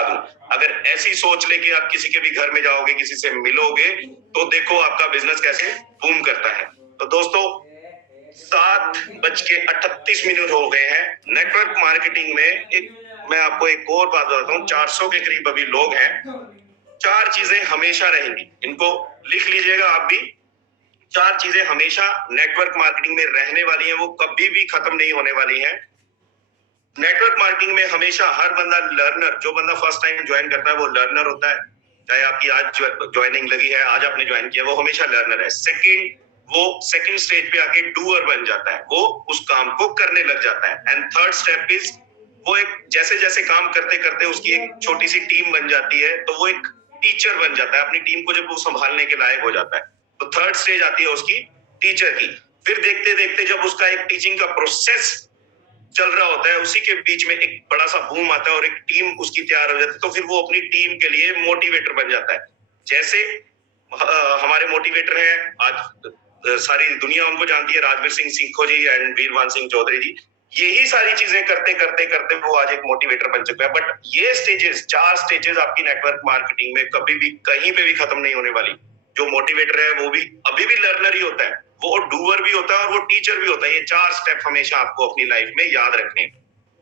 बता दूं, अगर ऐसी सोच लेके आप किसी के भी घर में जाओगे, किसी से मिलोगे, तो देखो आपका बिजनेस कैसे बूम करता है। तो दोस्तों 7:38 हो गए हैं। नेटवर्क मार्केटिंग में मैं आपको एक और बात बताता हूँ, 400 के करीब अभी लोग हैं। 4 चीजें हमेशा रहेंगी, इनको लिख लीजिएगा आप भी। 4 चीजें हमेशा नेटवर्क मार्केटिंग में रहने वाली हैं, वो कभी भी खत्म नहीं होने वाली हैं। नेटवर्क मार्केटिंग में हमेशा हर बंदा लर्नर, जो बंदा फर्स्ट टाइम ज्वाइन करता है वो लर्नर होता है। चाहे आपकी आज ज्वाइनिंग लगी है, आज आपने ज्वाइन किया, वो हमेशा लर्नर है। सेकंड, वो सेकंड स्टेज पे आके डूअर बन जाता है, वो उस काम को करने लग जाता है। एंड थर्ड स्टेप इज, वो एक जैसे जैसे काम करते करते उसकी एक छोटी सी टीम बन जाती है, तो वो एक टीचर बन जाता है। अपनी टीम को जब वो संभालने के लायक हो जाता है, तो थर्ड स्टेज आती है उसकी टीचर की। फिर देखते देखते जब उसका एक टीचिंग का प्रोसेस चल रहा होता है, उसी के बीच में एक बड़ा सा बूम आता है और एक टीम उसकी तैयार हो जाती है, तो फिर वो अपनी टीम के लिए मोटिवेटर बन जाता है। जैसे हमारे मोटिवेटर हैं आज, सारी दुनिया उनको जानती है, राजवीर सिंह सिंखो जी एंड वीरवान सिंह चौधरी जी। यही सारी चीजें करते करते करते वो आज एक मोटिवेटर बन चुका है। बट ये स्टेजेस, 4 स्टेजेस आपकी नेटवर्क मार्केटिंग में कभी भी कहीं पे भी खत्म नहीं होने वाली। जो मोटिवेटर है वो भी अभी भी लर्नर ही होता है, वो डूअर भी होता है और वो टीचर भी होता है। ये 4 स्टेप हमेशा आपको अपनी लाइफ में याद रखने।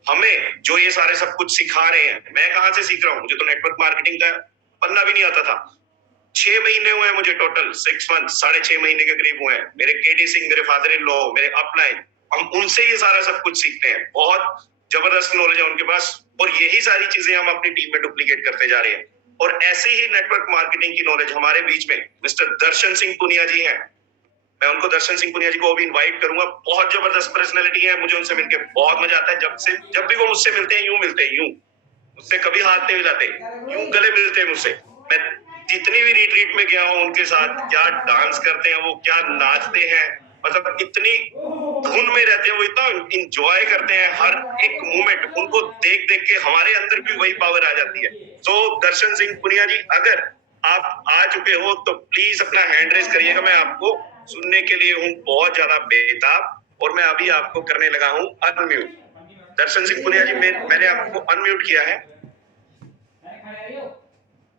हमें जो ये सारे सब कुछ सिखा रहे हैं, मैं कहां से सीख रहा हूँ? मुझे तो नेटवर्क मार्केटिंग का पन्ना भी नहीं आता था। 6 महीने हुए हैं मुझे टोटल, 6 मंथ, 6.5 महीने के करीब हुए हैं। मेरे केडी सिंह, मेरे फादर इन लॉ, मेरे अपलाइन, हम उनसे ये सारा सब कुछ सीखते हैं। बहुत जबरदस्त नॉलेज है उनके पास, और यही सारी चीजें हम अपनी टीम में डुप्लीकेट करते जा रहे हैं। और ऐसे ही नेटवर्क मार्केटिंग की नॉलेज हमारे बीच में मिस्टर दर्शन सिंह पुनिया जी हैं। मैं उनको, दर्शन सिंह पुनिया जी को भी इनवाइट करूंगा। बहुत जबरदस्त पर्सनैलिटी है, मुझे उनसे मिलकर बहुत मजा आता है। जब भी वो मुझसे मिलते हैं, यूं मिलते हैं, यूं, मुझसे कभी हाथ नहीं मिलाते, यूं गले मिलते हैं मुझसे। मैं जितनी भी रिट्रीट में गया हूं उनके साथ, क्या डांस करते हैं वो, क्या नाचते हैं, मतलब इतनी धुन में रहते हैं वो, इतना इंजॉय करते हैं हर एक मोमेंट। उनको देख देख के हमारे अंदर भी वही पावर आ जाती है। तो दर्शन सिंह पुनिया जी, अगर आप आ चुके हो तो प्लीज अपना हैंड रेज करिएगा, मैं आपको सुनने के लिए हूँ बहुत ज्यादा बेताब। और मैं अभी आपको करने लगा हूँ अनम्यूट। दर्शन सिंह पुनिया जी, मैंने आपको अनम्यूट किया है।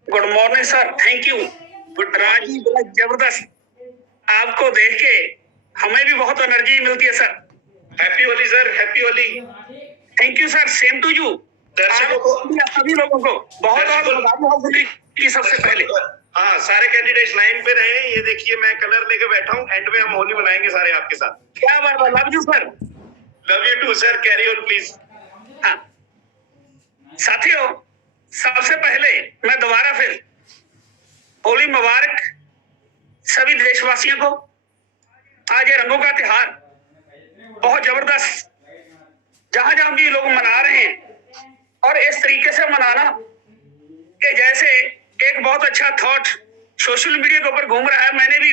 Good morning sir, thank you. Good राजी, बहुत जबरदस्त। आपको देख के हमें भी बहुत एनर्जी मिलती है sir. Happy Holi sir, happy Holi. Thank you sir, same to you. दर्शकों को, सभी लोगों को बहुत बहुत होली की सबसे पहले। हाँ, सारे कैंडिडेट्स लाइन पे रहे। ये देखिए मैं कलर लेके बैठा हूँ, एंड में हम होली मनाएंगे सारे आपके साथ। क्या बात है, love you sir. Love you too sir, carry on please. हाँ साथियों, सबसे पहले मैं दोबारा फिर होली मुबारक सभी देशवासियों को। आज ये रंगों का त्योहार बहुत जबरदस्त जहां जहां भी लोग मना रहे हैं, और इस तरीके से मनाना कि जैसे एक बहुत अच्छा थॉट सोशल मीडिया के ऊपर घूम रहा है। मैंने भी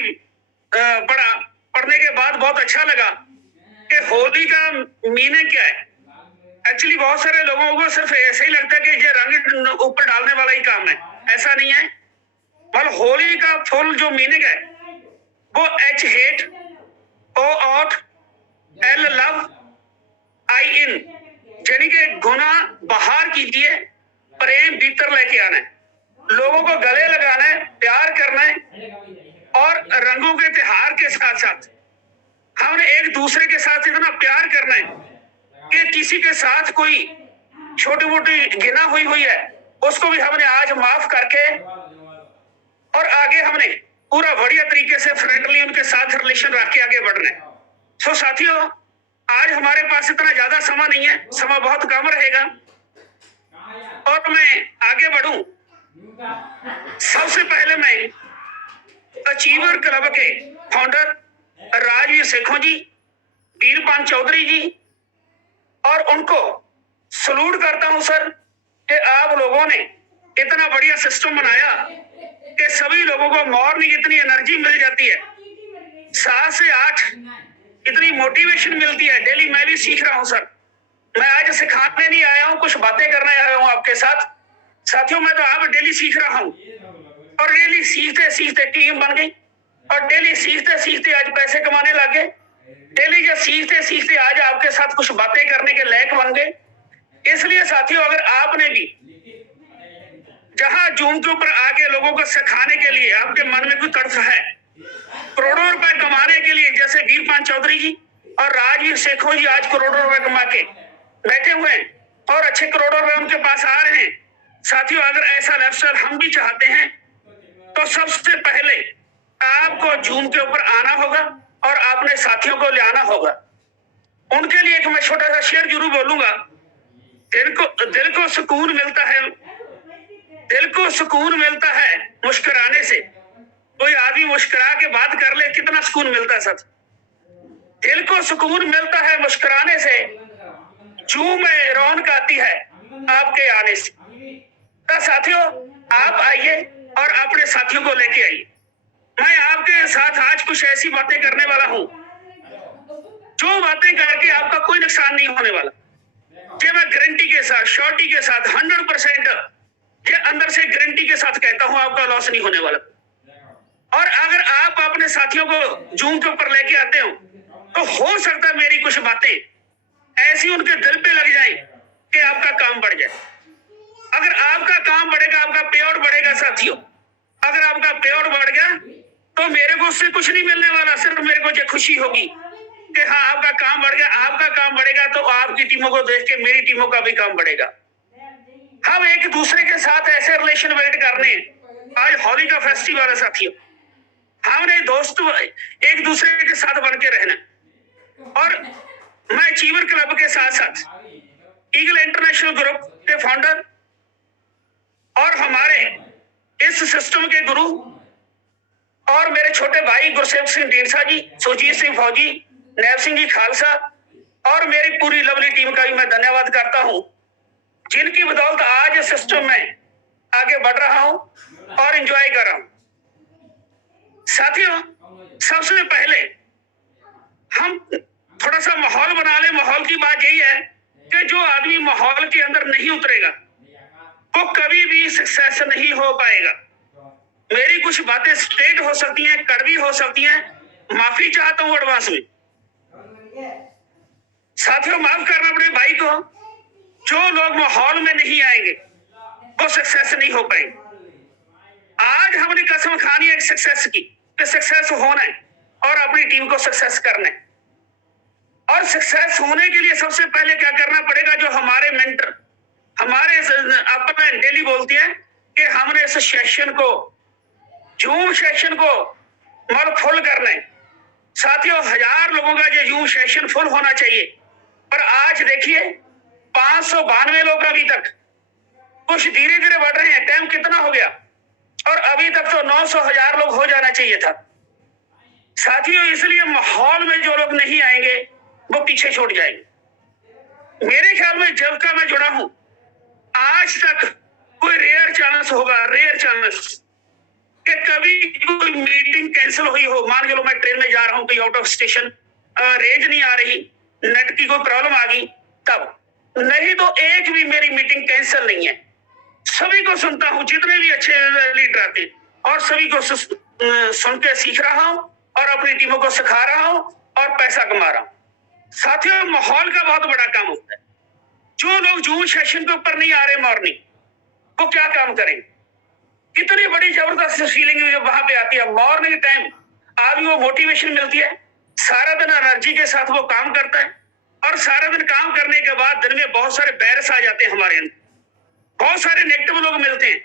पढ़ने के बाद बहुत अच्छा लगा कि होली का मीनिंग क्या है। एक्चुअली बहुत सारे लोगों को सिर्फ ऐसे ही लगता है कि ये रंग ऊपर डालने वाला ही काम है, ऐसा नहीं है। पर होली का फुल जो मीनिंग है वो एच हेट, ओ आउट, एल लव, आई इन, यानी कि गुना बाहर कीजिए, प्रेम भीतर लेके आना है, लोगों को गले लगाना है, प्यार करना है। और रंगों के त्योहार के साथ साथ हमने एक दूसरे के साथ इतना प्यार करना है कि किसी के साथ कोई छोटी मोटी घिना हुई है, उसको भी हमने आज माफ करके और आगे हमने पूरा बढ़िया तरीके से फ्रेंडली उनके साथ रिलेशन रख के आगे बढ़ना है। सो साथियों, आज हमारे पास इतना ज्यादा समय नहीं है, समय बहुत कम रहेगा और मैं आगे बढ़ूं। सबसे पहले मैं अचीवर क्लब के फाउंडर राजवीर सिंह जी, वीरपान चौधरी जी, और उनको सलूट करता हूं सर कि आप लोगों ने इतना बढ़िया सिस्टम बनाया कि सभी लोगों को मॉर्निंग इतनी एनर्जी मिल जाती है, 7 से 8 इतनी मोटिवेशन मिलती है डेली। मैं भी सीख रहा हूं सर, मैं आज सिखाने नहीं आया हूं, कुछ बातें करने आया हूं आपके साथ। साथियों, मैं तो आप डेली सीख रहा हूं, और डेली सीखते सीखते टीम बन गई, और डेली सीखते सीखते आज पैसे कमाने लगे। डेली जो सीखते सीखते आज आपके साथ कुछ बातें करने के लायक बन गए। इसलिए साथियों, अगर आपने भी जूम के ऊपर आके लोगों को सिखाने के लिए आपके मन में कोई तड़फ है, करोड़ों रुपए कमाने के लिए, जैसे वीरपान चौधरी जी और राजवीर शेखों जी आज करोड़ों रुपए कमा के बैठे हुए हैं और अच्छे करोड़ों रुपए उनके पास आ रहे हैं। साथियों, अगर ऐसा लाइफस्टाइल हम भी चाहते हैं तो सबसे पहले आपको जूम के ऊपर आना होगा और अपने साथियों को ले आना होगा। उनके लिए एक मैं छोटा सा शेर जरूर बोलूंगा। दिल को सुकून मिलता है, दिल को सुकून मिलता है मुस्कुराने से। कोई आदमी मुस्कुरा के बात कर ले, कितना सुकून मिलता है। सच, दिल को सुकून मिलता है मुस्कुराने से, जूम में रौनक आती है आपके आने से। तो साथियों, आप आइए और अपने साथियों को लेके आइए। मैं आपके साथ आज कुछ ऐसी बातें करने वाला हूं जो बातें करके आपका कोई नुकसान नहीं होने वाला। ये मैं गारंटी के साथ, श्योरिटी के साथ 100% ये अंदर से गारंटी के साथ कहता हूं, आपका लॉस नहीं होने वाला। और अगर आप अपने साथियों को जूम के ऊपर लेके आते हो तो हो सकता है मेरी कुछ बातें ऐसी उनके दिल पे लग जाए कि आपका काम बढ़ जाए। अगर आपका काम बढ़ेगा, आपका पे आउट बढ़ेगा साथियों। अगर आपका पे आउट बढ़ गया तो मेरे को उससे कुछ नहीं मिलने वाला, सिर्फ मेरे को ये खुशी होगी कि हाँ, आपका काम बढ़ गया। आपका काम बढ़ेगा तो आपकी टीमों को देख के मेरी टीमों का भी काम बढ़ेगा। हम एक दूसरे के साथ ऐसे रिलेशन बिल्ड करने, आज होली का फेस्टिवल है साथियों, हमने दोस्त एक दूसरे के साथ बन के रहना। और मैं अचीवर क्लब के साथ साथ ईगल इंटरनेशनल ग्रुप के फाउंडर और हमारे इस सिस्टम के गुरु और मेरे छोटे भाई गुरसेवक सिंह ढींडसा जी, सुजीत सिंह फौजी, नैब सिंह जी खालसा और मेरी पूरी लवली टीम का भी मैं धन्यवाद करता हूं, जिनकी बदौलत आज इस सिस्टम में आगे बढ़ रहा हूं और एंजॉय कर रहा हूं। साथियों, सबसे पहले हम थोड़ा सा माहौल बना ले। माहौल की बात यही है कि जो आदमी माहौल के अंदर नहीं उतरेगा वो कभी भी सक्सेस नहीं हो पाएगा। मेरी कुछ बातें स्ट्रेट हो सकती हैं, कड़वी हो सकती हैं, माफी चाहता हूं एडवांस में। साथियों, माफ करना अपने भाई को। जो लोग माहौल में नहीं आएंगे वो सक्सेस नहीं हो पाएंगे। आज हमने कसम खानी है सक्सेस की, कि सक्सेस होना है और अपनी टीम को सक्सेस करना है। और सक्सेस होने के लिए सबसे पहले क्या करना पड़ेगा, जो हमारे मेंटर, हमारे अपना डेली बोलते हैं कि हमने इस सेशन को, जूम सेशन को मतलब फुल करना है। साथियों, 1000 लोगों का ये जूम सेशन फुल होना चाहिए, पर आज देखिए 592 लोग अभी तक, कुछ धीरे धीरे बढ़ रहे हैं। टाइम कितना हो गया और अभी तक तो 900-1000 लोग हो जाना चाहिए था। साथियों, इसलिए माहौल में जो लोग नहीं आएंगे वो पीछे छूट जाएंगे। मेरे ख्याल में जब का मैं जुड़ा हूं आज तक कोई रेयर चांस होगा, रेयर चांस कि कभी कोई मीटिंग कैंसिल हुई हो। मान के लो मैं ट्रेन में जा रहा हूं, कोई आउट ऑफ स्टेशन, रेंज नहीं आ रही, नेट की कोई प्रॉब्लम आ गई, तब नहीं तो एक भी मेरी मीटिंग कैंसिल नहीं है। सभी को सुनता हूं, जितने भी अच्छे लीडर आते हैं, और सभी को सुन के सीख रहा हूं और अपनी टीमों को सिखा रहा हूं और पैसा कमा रहा हूं। साथियों, माहौल का बहुत बड़ा काम होता है। जो लोग जूम सेशन के ऊपर नहीं आ रहे मॉर्निंग, वो क्या काम करेंगे? कितनी बड़ी जबरदस्त फीलिंग जो वहां पे आती है मॉर्निंग टाइम, आदमी वो मोटिवेशन मिलती है, सारा दिन एनर्जी के साथ वो काम करता है। और सारा दिन काम करने के बाद दिन में बहुत सारे बैरस आ जाते हैं हमारे अंदर, बहुत सारे नेगेटिव लोग मिलते हैं,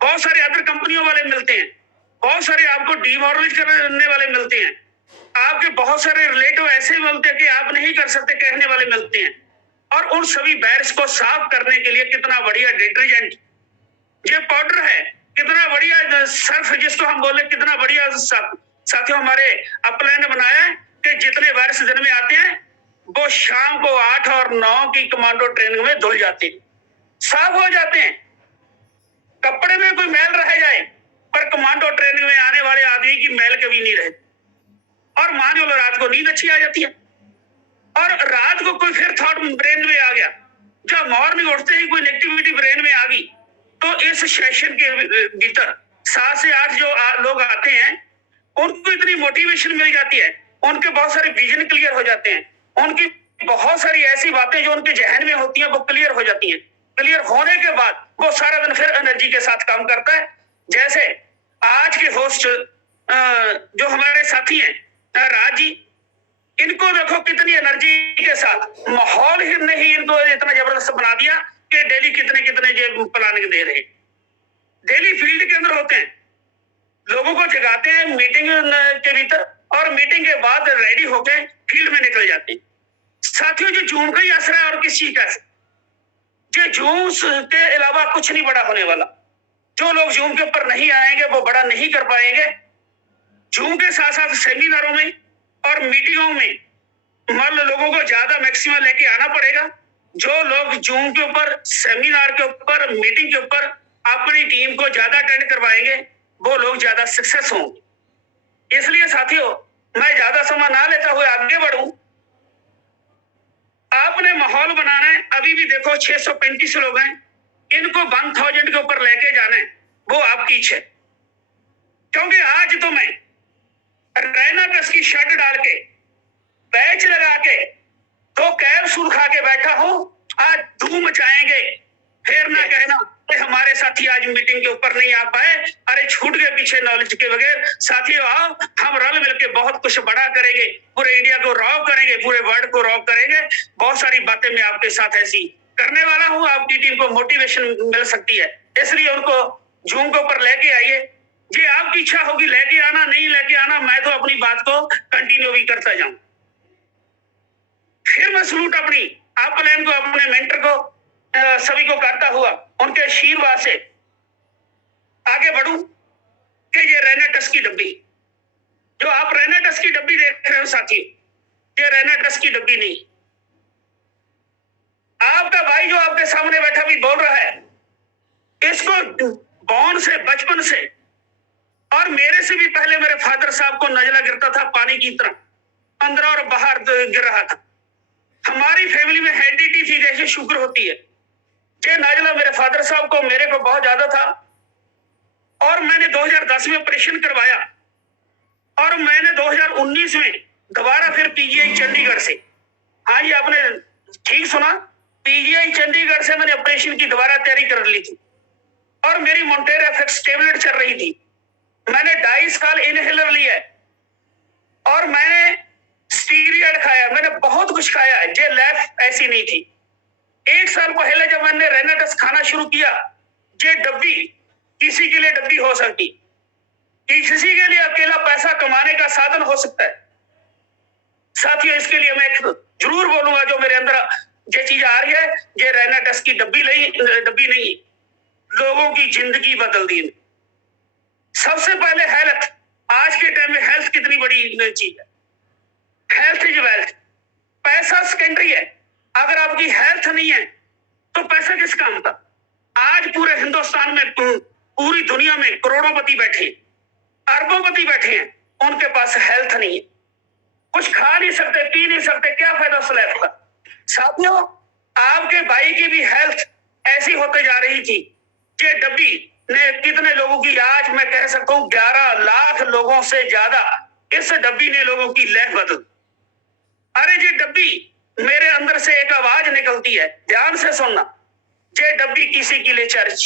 बहुत सारे अदर कंपनियों वाले मिलते हैं, बहुत सारे आपको डिमोरलाइज करने वाले मिलते हैं, आपके बहुत सारे रिलेटिव ऐसे मिलते हैं कि आप नहीं कर सकते कहने वाले मिलते हैं। और उन सभी बैरस को साफ करने के लिए कितना बढ़िया डिटर्जेंट ये पाउडर है, कितना बढ़िया सर्फ जिसको हम बोले, कितना बढ़िया साथियों हमारे अपने ने बनाया है कि जितने वायरस दिन में आते हैं वो शाम को 8 और 9 की कमांडो ट्रेनिंग में धुल जाते हैं, साफ हो जाते हैं। कपड़े में कोई मैल रह जाए पर कमांडो ट्रेनिंग में आने वाले आदमी की मैल कभी नहीं रहती। और मान लो रात को नींद अच्छी आ जाती है, और रात को कोई फिर थॉट ब्रेन में आ गया, जब मॉर्निंग उठते ही कोई नेगेटिविटी ब्रेन में आ गई, तो इस सेशन के भीतर 7 से 8 जो लोग आते हैं उनको इतनी मोटिवेशन मिल जाती है, उनके बहुत सारे विजन क्लियर हो जाते हैं, उनकी बहुत सारी ऐसी बातें जो उनके जहन में होती हैं वो क्लियर हो जाती हैं। क्लियर होने के बाद वो सारा दिन फिर एनर्जी के साथ काम करता है। जैसे आज के होस्ट जो हमारे साथी हैं राज जी, इनको देखो कितनी एनर्जी के साथ, माहौल ही नहीं इनको इतना जबरदस्त बना दिया कि डेली कितने कितने जो प्लानिंग दे रहे, डेली फील्ड के अंदर होते हैं, लोगों को जगाते हैं मीटिंग के भीतर और मीटिंग के बाद रेडी होके फील्ड में निकल जाते हैं। साथियों, जो जूम का ही असर है और किस चीज का असर, जो जूम के अलावा कुछ नहीं बड़ा होने वाला। जो लोग जूम के ऊपर नहीं आएंगे वो बड़ा नहीं कर पाएंगे। जूम के साथ साथ सेमिनारों में और मीटिंगों में मान लो लोगों को ज्यादा मैक्सिमम लेके आना पड़ेगा। जो लोग जूम के ऊपर, सेमिनार के ऊपर, मीटिंग के ऊपर अपनी टीम को ज्यादा अटेंड करवाएंगे वो लोग ज्यादा सक्सेस होंगे। इसलिए साथियों, मैं ज्यादा समय ना लेता हुए आगे बढ़ूं। आपने माहौल बनाना है। अभी भी देखो 635 लोग हैं, इनको 1000 के ऊपर लेके जाना है, वो आपकी इच्छा है। क्योंकि आज तो मैं रैना कस की शर्ट डाल के, बैच लगा के, तो कैप्सूल खा के बैठा हूं। आज धूम मचाएंगे, फिर ना कहना कि हमारे साथी आज मीटिंग के ऊपर नहीं आ पाए, अरे छूट गए पीछे नॉलेज के बगैर। साथियों आओ, हम रल मिलके बहुत कुछ बड़ा करेंगे, पूरे इंडिया को रॉ करेंगे, पूरे वर्ल्ड को रॉ करेंगे। बहुत सारी बातें मैं आपके साथ ऐसी करने वाला हूं, आपकी टीम को मोटिवेशन मिल सकती है। इसलिए उनको जूम के ऊपर लेके आइए। ये आपकी इच्छा होगी लेके आना, नहीं लेके आना, मैं तो अपनी बात को कंटिन्यू भी करता जाऊं। फिर मैं सलूट अपनी आप प्लान को, अपने मेंटर को, सभी को करता हुआ उनके आशीर्वाद से आगे बढ़ूं कि ये रेनाटस की डब्बी, जो आप रेनाटस की डब्बी देख रहे हो साथियों, ये रेनाटस की डब्बी नहीं। आपका भाई जो आपके सामने बैठा भी बोल रहा है, इसको बॉर्न से, बचपन से और मेरे से भी पहले मेरे फादर साहब को नजला गिरता था पानी की तरह, अंदर और बाहर गिर रहा था। हमारी फैमिली में हेरिडिटी थी, जैसे शुगर होती है। ये नजला मेरे फादर साहब को, मेरे को बहुत ज्यादा था और मैंने 2010 में ऑपरेशन करवाया और मैंने 2019 में दोबारा फिर पीजीआई चंडीगढ़ से, हाँ जी आपने ठीक सुना, पीजीआई चंडीगढ़ से मैंने ऑपरेशन की दोबारा तैयारी कर ली थी और मेरी मोंटेरा एफएक्स टेबलेट चल रही थी। मैंने 2.5 साल इनहेलर लिया और मैंने स्टीरियड खाया, मैंने बहुत कुछ खाया है। ये लाइफ ऐसी नहीं थी। 1 साल पहले जब मैंने रेनाटस खाना शुरू किया, ये डब्बी किसी के लिए डब्बी हो सकती, किसी के लिए अकेला पैसा कमाने का साधन हो सकता है। साथियों, इसके लिए मैं जरूर बोलूंगा, जो मेरे अंदर ये चीज आ रही है, ये रेनाटस की डब्बी नहीं, लोगों की जिंदगी बदल दी। सबसे पहले हेल्थ। आज के टाइम में हेल्थ कितनी बड़ी चीज है। Health is wealth. पैसा सेकेंडरी है। अगर आपकी हेल्थ नहीं है तो पैसा किस काम का। आज पूरे हिंदुस्तान में, पूरी दुनिया में करोड़ोंपति बैठे, अरबोंपति बैठे हैं, उनके पास हेल्थ नहीं है, कुछ खा नहीं सकते, पी नहीं सकते, क्या फायदा उस लाइफ का। साथियों, आपके भाई की भी हेल्थ ऐसी होते जा रही थी कि डब्बी ने कितने लोगों की, आज मैं कह सकता हूं 11 लाख लोगों से ज्यादा इस डब्बी ने लोगों की लाइफ बदल। अरे ये डब्बी, मेरे अंदर से एक आवाज निकलती है, ध्यान से सुनना। ये डब्बी किसी के लिए चर्च,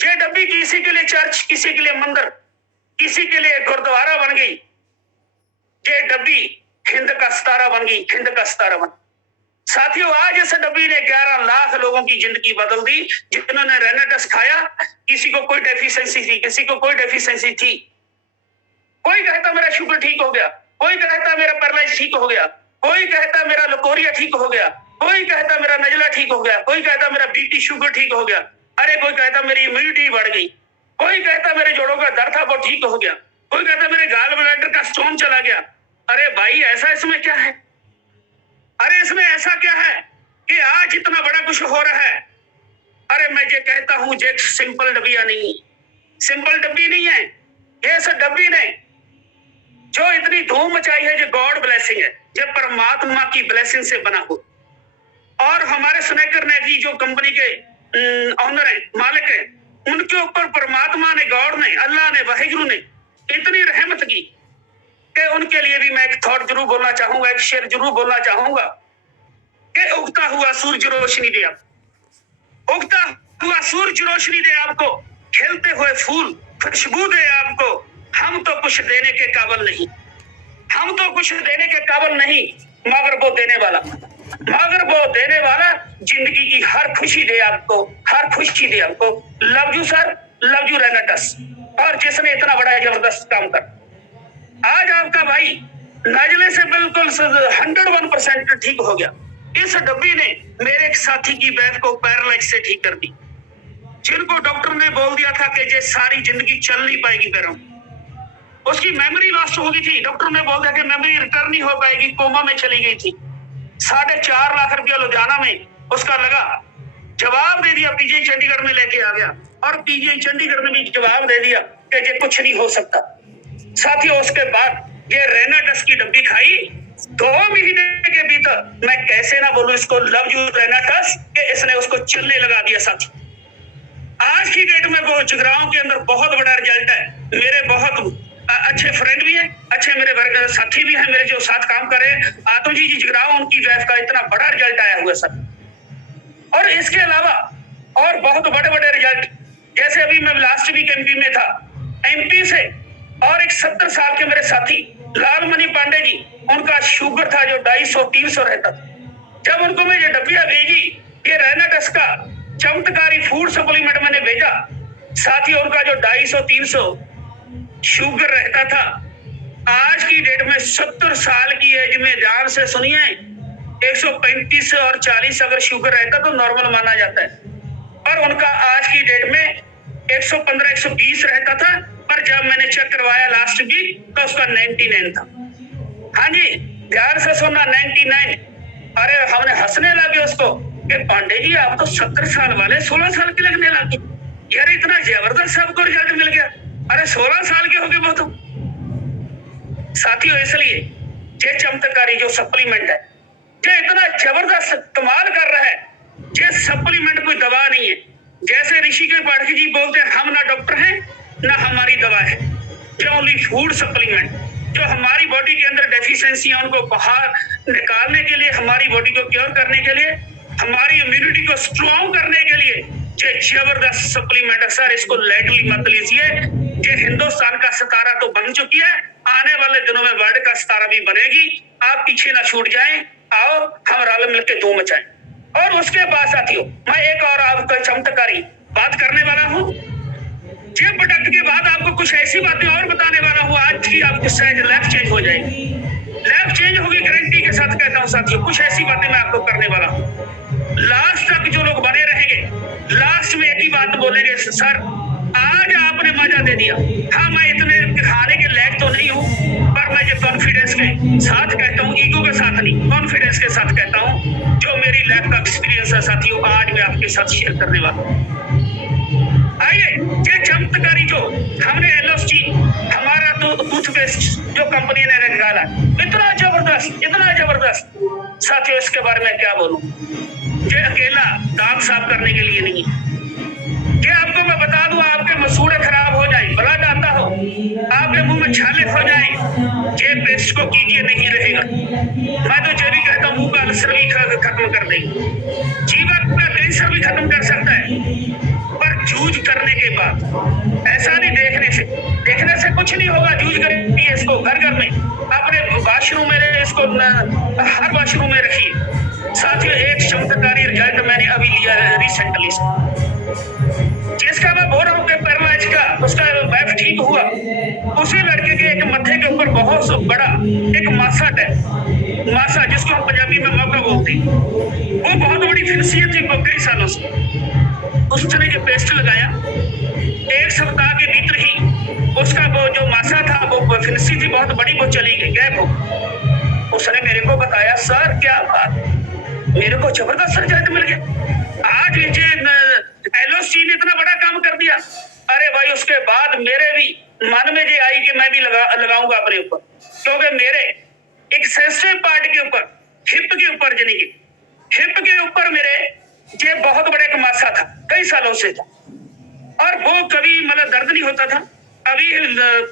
ये डब्बी किसी के लिए चर्च, किसी के लिए मंदिर, किसी के लिए गुरुद्वारा बन गई। ये डब्बी हिंद का सितारा बन गई, हिंद का सितारा बन। साथियों, आज इस डब्बी ने 11 लाख लोगों की जिंदगी बदल दी, जिन्होंने रेनाटस खाया। किसी को कोई डेफिशिएंसी थी, किसी को कोई डेफिशिएंसी थी। कोई कहता मेरा शुगर ठीक हो गया, कोई कहता मेरा पैरालाइज ठीक हो गया, कोई कहता मेरा लकोरिया ठीक हो गया, कोई कहता मेरा नजला ठीक हो गया, कोई कहता मेरा बीपी शुगर ठीक हो गया, अरे कोई कहता मेरी इम्यूनिटी बढ़ गई, कोई कहता मेरे जोड़ों का दर्द था वो ठीक हो गया, कोई कहता मेरे गाल ब्लैडर का स्टोन चला गया। अरे भाई, ऐसा इसमें क्या है? अरे इसमें ऐसा क्या है कि आज इतना बड़ा कुछ हो रहा है? अरे मैं ये कहता हूं, ये सिंपल डब्बिया नहीं, सिंपल डब्बी नहीं है। ये सब डब्बी नहीं, जो इतनी धूम मचाई है, ये गॉड ब्लेसिंग है, ये परमात्मा की ब्लेसिंग से बना हो। और हमारे स्नैकर ने की जो कंपनी के ऑनर है, मालिक है, उनके ऊपर परमात्मा ने, गॉड ने, अल्लाह ने, वाहिगुरु ने इतनी रहमत की कि उनके लिए भी मैं एक थॉट जरूर बोलना चाहूंगा, एक शेर जरूर बोलना चाहूंगा कि उगता हुआ सूरज रोशनी दिया, उगता हुआ सूरज रोशनी दे आपको, खिलते हुए फूल खुशबू दे आपको। हम तो कुछ देने के काबिल नहीं, हम तो कुछ देने के काबिल नहीं, मगर वो देने वाला, मगर वो देने वाला जिंदगी की हर खुशी दे आपको, हर खुशी दे आपको। Love you sir, love you रेनेटस। और जिसने इतना बड़ा जबरदस्त काम कर, आज आपका भाई नजले से बिल्कुल 101% ठीक हो गया। इस डब्बी ने मेरे एक साथी की वाइफ को पैरालाइज से ठीक कर दी, जिनको डॉक्टर ने बोल दिया था कि ये सारी जिंदगी चल नहीं पाएगी पैरों। उसकी मेमोरी लॉस्ट हो गई थी, डॉक्टर ने बोल दिया कि मेमोरी रिटर्न नहीं हो पाएगी, कोमा में चली गई थी। 4.5 लाख रुपया लुधियाना में उसका लगा, जवाब दे दिया, पीजीआई चंडीगढ़ में लेके आ गया और पीजीआई चंडीगढ़ में भी जवाब दे दिया कि ये कुछ नहीं हो सकता। साथियों, उसके बाद ये रेनाटस की डब्बी खाई, 2 महीने के भीतर मैं कैसे ना बोलूं इसको लव यू रेनाटस कि इसने उसको चलने लगा दिया। साथी, आज की डेट में वो जिगराओं के अंदर बहुत बड़ा रिजल्ट है। मेरे बहुत अच्छे फ्रेंड भी हैं, अच्छे मेरे साथी भी हैं, मेरे जो साथ काम कर रहे हैं, आतु जी जिगराओं, उनकी वाइफ का इतना बड़ा रिजल्ट आया हुआ सर। और इसके अलावा और बहुत बड़े बड़े रिजल्ट, जैसे अभी मैं लास्ट वीक एमपी में था, एमपी से और एक 70 साल के मेरे साथी लालमणि पांडे जी, उनका शुगर था जो 250-300 रहता था। जब उनको मैं ये डब्बिया भेजी, ये रेनाटस का चमत्कारी फूड सप्लीमेंट मैंने भेजा, साथ ही उनका जो 250-300 शुगर रहता था, आज की डेट में 70 साल की एज में, ध्यान से सुनिए, 135 और 40 अगर शुगर रहता तो नॉर्मल माना जाता है, और उनका आज की डेट में 115-120 रहता था, पर जब मैंने चेक करवाया लास्ट वीक तो उसका 99 था। हाँ जी, ध्यान से सुनना, 99। अरे हमने हंसने लगे उसको कि पांडे जी आप तो 70 साल वाले 16 साल के लगने लगे यार, इतना जबरदस्त सबको रिजल्ट मिल गया। अरे 16 साल के हो गए वो तो। साथियों, इसलिए ये चमत्कारी जो सप्लीमेंट है, ये इतना जबरदस्त कमाल कर रहा है। ये सप्लीमेंट कोई दवा नहीं है। जैसे ऋषिकेश पाठक जी बोलते हैं, हम ना डॉक्टर हैं ना हमारी दवा है, ये ओनली फूड सप्लीमेंट, जो हमारी बॉडी के अंदर डेफिशिएंसी है उनको बाहर निकालने के लिए, हमारी बॉडी को क्योर करने के लिए, हमारी इम्यूनिटी को स्ट्रॉन्ग करने के लिए ये जबरदस्त सप्लीमेंट है सर। इसको लाइटली मत लीजिए। ये हिंदुस्तान का सितारा तो बन चुकी है, आने वाले दिनों में वर्ल्ड का सितारा भी बनेगी। आप पीछे ना छूट जाएं, आओ हम रल मिलकर धूम मचाएं। और उसके बाद साथियों, मैं एक और आपका चमत्कारी बात करने वाला हूँ। ये प्रोडक्ट के बाद आपको कुछ ऐसी बातें और बताने वाला हूँ आज की आपकी शायद लाइफ चेंज हो जाएगी। लाइफ चेंज होगी, गारंटी के साथ कहता हूँ साथियों। कुछ ऐसी बातें मैं आपको करने वाला हूँ, लास्ट तक जो लोग बने रहेंगे, लास्ट में एक ही बात बोलेंगे, सर आज आपने मजा दे दिया। हाँ, मैं इतने खाने के लायक तो नहीं हूँ, पर मैं जो कॉन्फिडेंस के साथ कहता हूँ, ईगो के साथ नहीं, कॉन्फिडेंस के साथ कहता हूँ, जो मेरी लाइफ का एक्सपीरियंस है साथियों, आज मैं आपके साथ शेयर करने वाला हूँ। आइए, ये चमत्कारी जो हमने एलओसी, हमारा तो टूथपेस्ट जो कंपनी ने निकाला, इतना जबरदस्त साथियों, इसके बारे में क्या बोलूं। ये अकेला दांत साफ करने के लिए नहीं है। ये आपको मैं बता दूं, आपके मसूड़े खराब हो जाए, ब्लड आता हो, आपके मुंह में छाले हो जाए, ये पेस्ट को कीजिए, नहीं रहेगा। मैं तो ये भी कहता हूं, मुंह का अल्सर भी खत्म कर देगी, जीवन का कैंसर भी खत्म कर सकता है। पर जूझ करने के बाद, ऐसा नहीं देखने से कुछ नहीं होगा। जूझ करिए इसको घर घर में, अपने वॉशरूम में इसको हर वॉशरूम में रखिए। साथियों, एक चमत्कारी रिजल्ट मैंने अभी लिया है रिसेंटली, जिसका मैं बोल रहा हूँ कि पैरालाइज का उसका वाइफ ठीक हुआ। उसी लड़के के एक मत्थे के ऊपर बहुत बड़ा एक मासट है, मासा जिसको हम पंजाबी में मौका बोलते हैं, वो बहुत बड़ी फिनसियत थी कई सालों से। उसने जो पेस्ट लगाया, 1 सप्ताह के भीतर ही उसका वो जो मासा था, वो फिनसी थी बहुत बड़ी, वो चली गई, गैप हो। उसने मेरे को बताया, सर क्या बात, मेरे को जबरदस्त रिजल्ट मिल गया। आज ये एलओसी ने इतना बड़ा काम कर दिया। अरे भाई, उसके बाद मेरे भी मन में ये आई कि मैं भी लगाऊंगा अपने ऊपर, क्योंकि मेरे एक सेंसिटिव पार्ट के ऊपर, हिप के ऊपर, यानी कि हिप के ऊपर मेरे ये बहुत बड़ा एक मासा था, कई सालों से था, और वो कभी मतलब दर्द नहीं होता था। अभी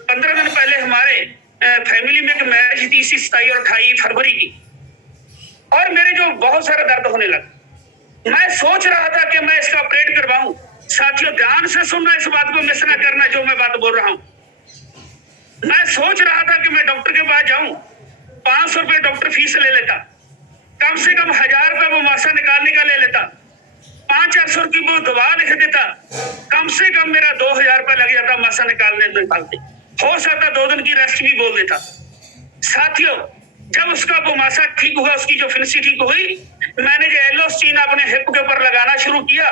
15 दिन पहले हमारे फैमिली में एक मैरिज थी, 27 और 28 फरवरी की, और मेरे जो बहुत सारा दर्द होने लगा। मैं सोच रहा था कि मैं इसका ऑपरेट करवाऊं। साथियों ध्यान से सुनना, इस बात को मिस ना करना जो मैं बात बोल रहा हूं। मैं सोच रहा था कि मैं डॉक्टर के पास जाऊं, 500 रुपए डॉक्टर फीस ले लेता, कम से कम 1000 रुपए वो मासा निकालने का ले लेता, 500 रुपये वो दवा लिख देता, कम से कम मेरा 2000 रुपए लग जाता मासा निकालते। हो सकता 2 दिन की रेस्ट भी बोल देता। साथियों जब उसका वो मासा ठीक हुआ, उसकी जो फिनिशी ठीक हुई, मैंने जो एलोस्टीन अपने हिप के ऊपर लगाना शुरू किया,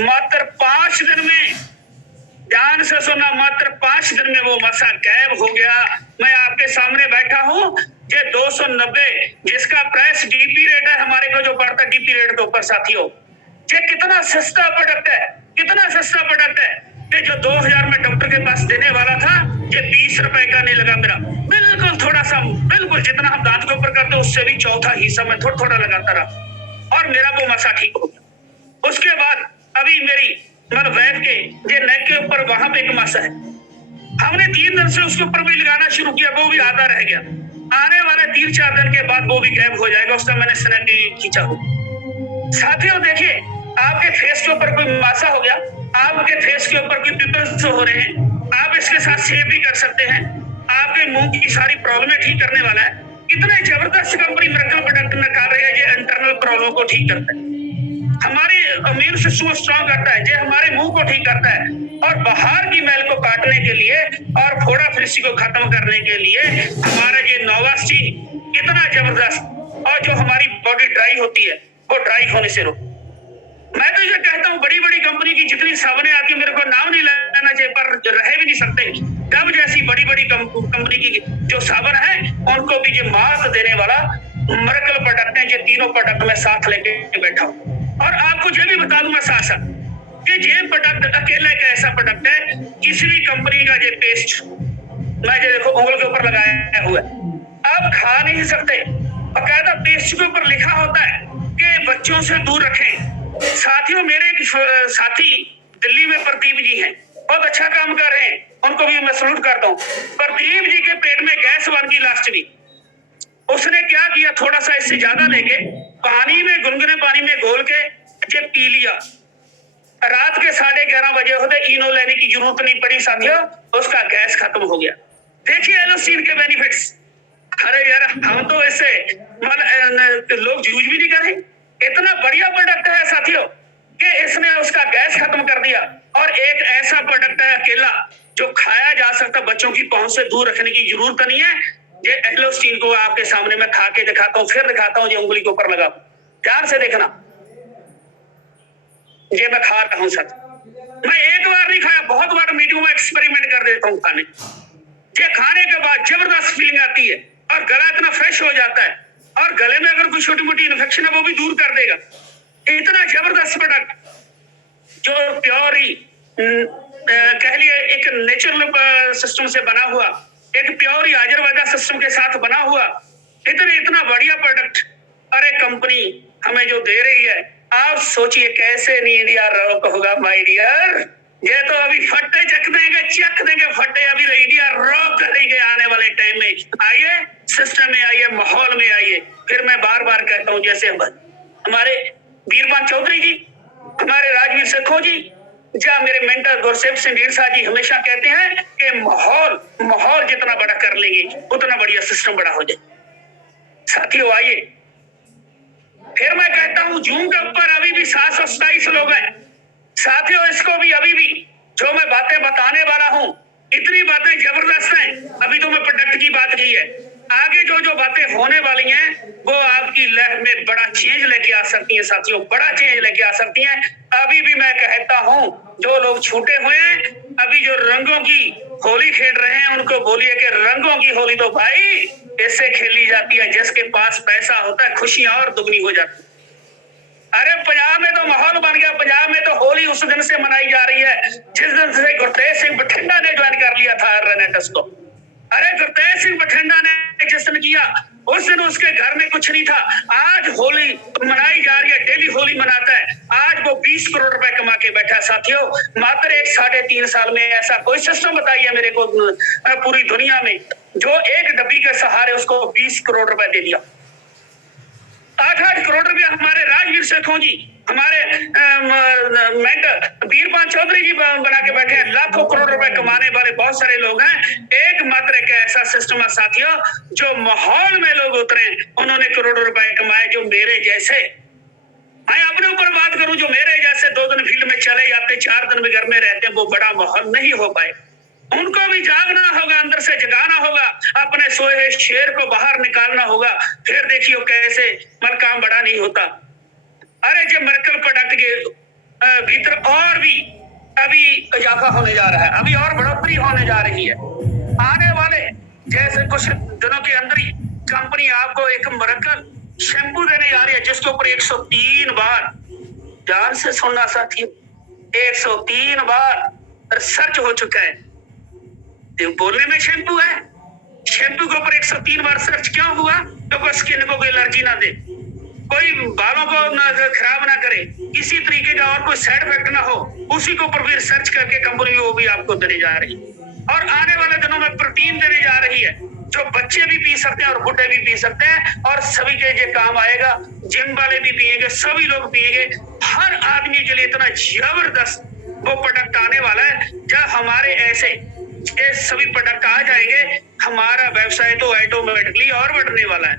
मात्र 5 दिन में, ध्यान से सुनना, मात्र 5 दिन में वो मसा गायब हो गया। मैं आपके सामने बैठा हूं, ये 290 जिसका प्राइस डीपी रेट है हमारे को जो पड़ता है डीपी रेट के ऊपर। साथियों ये कितना सस्ता प्रोडक्ट है, कितना सस्ता प्रोडक्ट है कि जो 2000 में डॉक्टर के पास देने वाला था, ये 20 रुपए का नहीं लगा मेरा, बिल्कुल थोड़ा सा, बिल्कुल जितना हम दांत के ऊपर करते उससे भी चौथा हिस्सा में थोड़ा थोड़ा लगाता रहा और मेरा वो मसा ठीक हो गया। उसके बाद अभी मेरी मतलब वाइफ के ये नेक के ऊपर वहां पे एक मासा है, हमने 3 दिन से उसके ऊपर भी लगाना शुरू किया, वो भी आधा रह गया। आने वाले 3-4 दिन के बाद वो भी गायब हो जाएगा। उस समय मैंने स्नैप खींचा हो। साथियों देखिए, आपके फेस के ऊपर कोई मासा हो गया, आपके फेस के ऊपर कोई पिंपल्स हो रहे हैं, आप इसके साथ शेव भी कर सकते हैं, आपके मुंह की सारी प्रॉब्लम ठीक करने वाला है। इतना जबरदस्त कंपनी मिरेकल प्रोडक्ट निकाल रही है, ये इंटरनल प्रॉब्लम को ठीक करता है, हमारे इम्यून सिस्टम को स्ट्रॉन्ग करता है, ये हमारे मुंह को ठीक करता है और बाहर की मैल को काटने के लिए और फोड़ा फिनिशी को खत्म करने के लिए हमारा ये नोवास्टीन इतना जबरदस्त। और जो हमारी बॉडी ड्राई होती है वो ड्राई होने से रोक। मैं तो ये कहता हूँ बड़ी बड़ी कंपनी की जितनी साबुनें आती है, मेरे को नाम नहीं लेना चाहिए पर रह भी नहीं सकते, तब जैसी बड़ी बड़ी कंपनी की जो साबुन है उनको भी ये मात देने वाला मिरेकल प्रोडक्ट है। ये तीनों प्रोडक्ट मैं साथ लेके बैठा हूँ और आपको ये भी बता दूंगा साथ साथ कि ये प्रोडक्ट अकेला एक ऐसा प्रोडक्ट है, किसी भी कंपनी का ये पेस्ट मैं जो देखो उंगल के ऊपर लगाया हुआ है, आप खा नहीं सकते। बकायदा पेस्ट के ऊपर लिखा होता है कि बच्चों से दूर रखें। साथियों मेरे एक साथी दिल्ली में प्रदीप जी हैं, बहुत अच्छा काम कर रहे हैं, उनको भी मैं सलूट करता हूँ। प्रदीप जी के पेट में गैस बन गई लास्ट वीक, उसने क्या किया, थोड़ा सा इससे ज्यादा लेके पानी में, गुनगुने पानी में घोल के ये पी लिया। रात के 11:30 बजे होते, इनो लेने की जरूरत नहीं पड़ी साथियों, उसका गैस खत्म हो गया। देखिए एलोस्टीन के बेनिफिट्स। अरे यार हम तो इससे लोग यूज भी नहीं करें, इतना बढ़िया प्रोडक्ट है साथियों कि इसने उसका गैस खत्म कर दिया। और एक ऐसा प्रोडक्ट है अकेला जो खाया जा सकता, बच्चों की पहुंच से दूर रखने की जरूरत नहीं है। ये एलोस्टीन को आपके सामने मैं खा के दिखाता हूँ, फिर दिखाता हूँ, ये उंगली के ऊपर लगा, ध्यान से देखना। ये मैं खा रहा हूँ सर, मैं एक बार नहीं खाया, बहुत बार मीटिंग में एक्सपेरिमेंट कर देता हूँ खाने। ये खाने के बाद जबरदस्त फीलिंग आती है और गला इतना फ्रेश हो जाता है और गले में अगर कोई छोटी मोटी इन्फेक्शन है वो भी दूर कर देगा। इतना जबरदस्त प्रोडक्ट जो प्योर ही कह लिए एक नेचुरल सिस्टम से बना हुआ, एक प्योर ही आयुर्वेदा सिस्टम के साथ बना हुआ, इतना बढ़िया प्रोडक्ट अरे कंपनी हमें जो दे रही है, आप सोचिए कैसे नींद यार रोक होगा माय डियर। ये तो अभी फट्टे चक देंगे फट्टे, अभी इंडिया रॉक करेंगे आने वाले टाइम में। आइए सिस्टम में आइए, माहौल में आइए। फिर मैं बार बार कहता हूँ, जैसे हमारे वीरपाल चौधरी जी, हमारे राजवीर सेखो जी, या मेरे मेंटर गुरसेव सिंह ढींडसा जी हमेशा कहते हैं कि माहौल जितना बड़ा कर लेंगे उतना बढ़िया सिस्टम बड़ा हो जाए। साथियों आइए, फिर मैं कहता हूं जूम के ऊपर अभी भी 727 लोग हैं। साथियों इसको भी अभी भी जो मैं बातें बताने वाला हूं, इतनी बातें जबरदस्त हैं। अभी तो मैं प्रोडक्ट की बात की है, आगे जो बातें होने वाली हैं वो आपकी लाइफ में बड़ा चेंज लेके आ सकती है साथियों, बड़ा चेंज लेके आ सकती हैं। अभी भी मैं कहता हूं जो लोग छूटे हुए हैं, अभी जो रंगों की होली खेल रहे हैं, उनको बोलिए कि रंगों की होली तो भाई इससे खेली जाती है, जिसके पास पैसा होता है खुशियां और दुगनी हो जाती है। अरे पंजाब में तो माहौल बन गया, पंजाब में तो होली उस दिन से मनाई जा रही है जिस दिन से गुरतेज सिंह बठिंडा ने ज्वाइन कर लिया था रेनेटस को। अरे गुरतेज सिंह बठिंडा ने जिस दिन किया उस दिन उसके घर में कुछ नहीं था। आज होली मनाई जा रही है, डेली होली मनाता है। आज वो 20 करोड़ रुपए कमा के बैठा। साथियों मात्र 3.5 साल में ऐसा कोई सिस्टम बताइए मेरे को पूरी दुनिया में जो एक डब्बी के सहारे उसको 20 करोड़ रुपए दे दिया। 8-8 करोड़ रुपया हमारे राजवीर सेठों जी, हमारे मेंटर वीरपाल चौधरी जी बना के बैठे हैं। लाखों करोड़ रुपए कमाने वाले बहुत सारे लोग हैं। एकमात्र एक ऐसा सिस्टम है साथियों, जो माहौल में लोग उतरे, उन्होंने करोड़ों रुपए कमाए। जो मेरे जैसे, मैं अपने ऊपर बात करूं, जो मेरे जैसे 2 दिन फील्ड में चले जाते, 4 दिन भी घर में रहते, वो बड़ा माहौल नहीं हो पाए। उनको भी जागना होगा, अंदर से जगाना होगा, अपने सोए शेर को बाहर निकालना होगा। फिर देखियो कैसे मल काम बड़ा नहीं होता। अरे जो मर्कल प्रोडक्ट के भीतर और भी अभी इजाफा होने जा रहा है, अभी और बढ़ोतरी होने जा रही है। आने वाले जैसे कुछ दिनों के अंदर ही कंपनी आपको एक मर्कल शैम्पू देने जा रही है, जिसके ऊपर 103 बार, ध्यान से सुनना साथियों, 103 बार रिसर्च हो चुका है। तो बोलने में शैम्पू है, शैम्पू के ऊपर 103 बार सर्च क्यों हुआ? क्योंकि स्किन को कोई एलर्जी ना दे, कोई बालों को ना खराब ना करे, किसी तरीके का और कोई साइड इफेक्ट ना हो, उसी के ऊपर भी रिसर्च करके कंपनी वो भी आपको देने जा रही है। और आने वाले दिनों में प्रोटीन देने जा रही है, जो बच्चे भी पी सकते हैं और बुढ़े भी पी सकते हैं, और सभी के ये काम आएगा। जिम वाले भी पिएंगे, सभी लोग पिएंगे। हर आदमी के लिए इतना जबरदस्त वो प्रोडक्ट आने वाला है। जब हमारे ऐसे ये सभी प्रोडक्ट आ जाएंगे, हमारा व्यवसाय तो ऑटोमेटिकली और बढ़ने वाला है।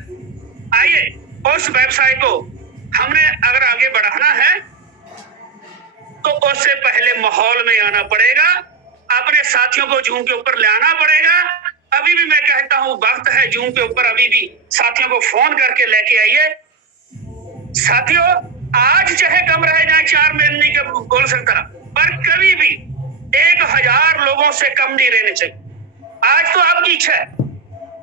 आइए उस व्यवसाय को हमने अगर आगे बढ़ाना है, तो उससे पहले माहौल में आना पड़ेगा, अपने साथियों को जूम के ऊपर लाना पड़ेगा। अभी भी मैं कहता हूं वक्त है जूम के ऊपर, अभी भी साथियों को फोन करके लेके आइए। साथियों, आज चाहे कम रह जाए, 4 महीने का बोल सकता, पर कभी भी 1000 लोगों से कम नहीं रहने चाहिए। आज तो आपकी इच्छा है,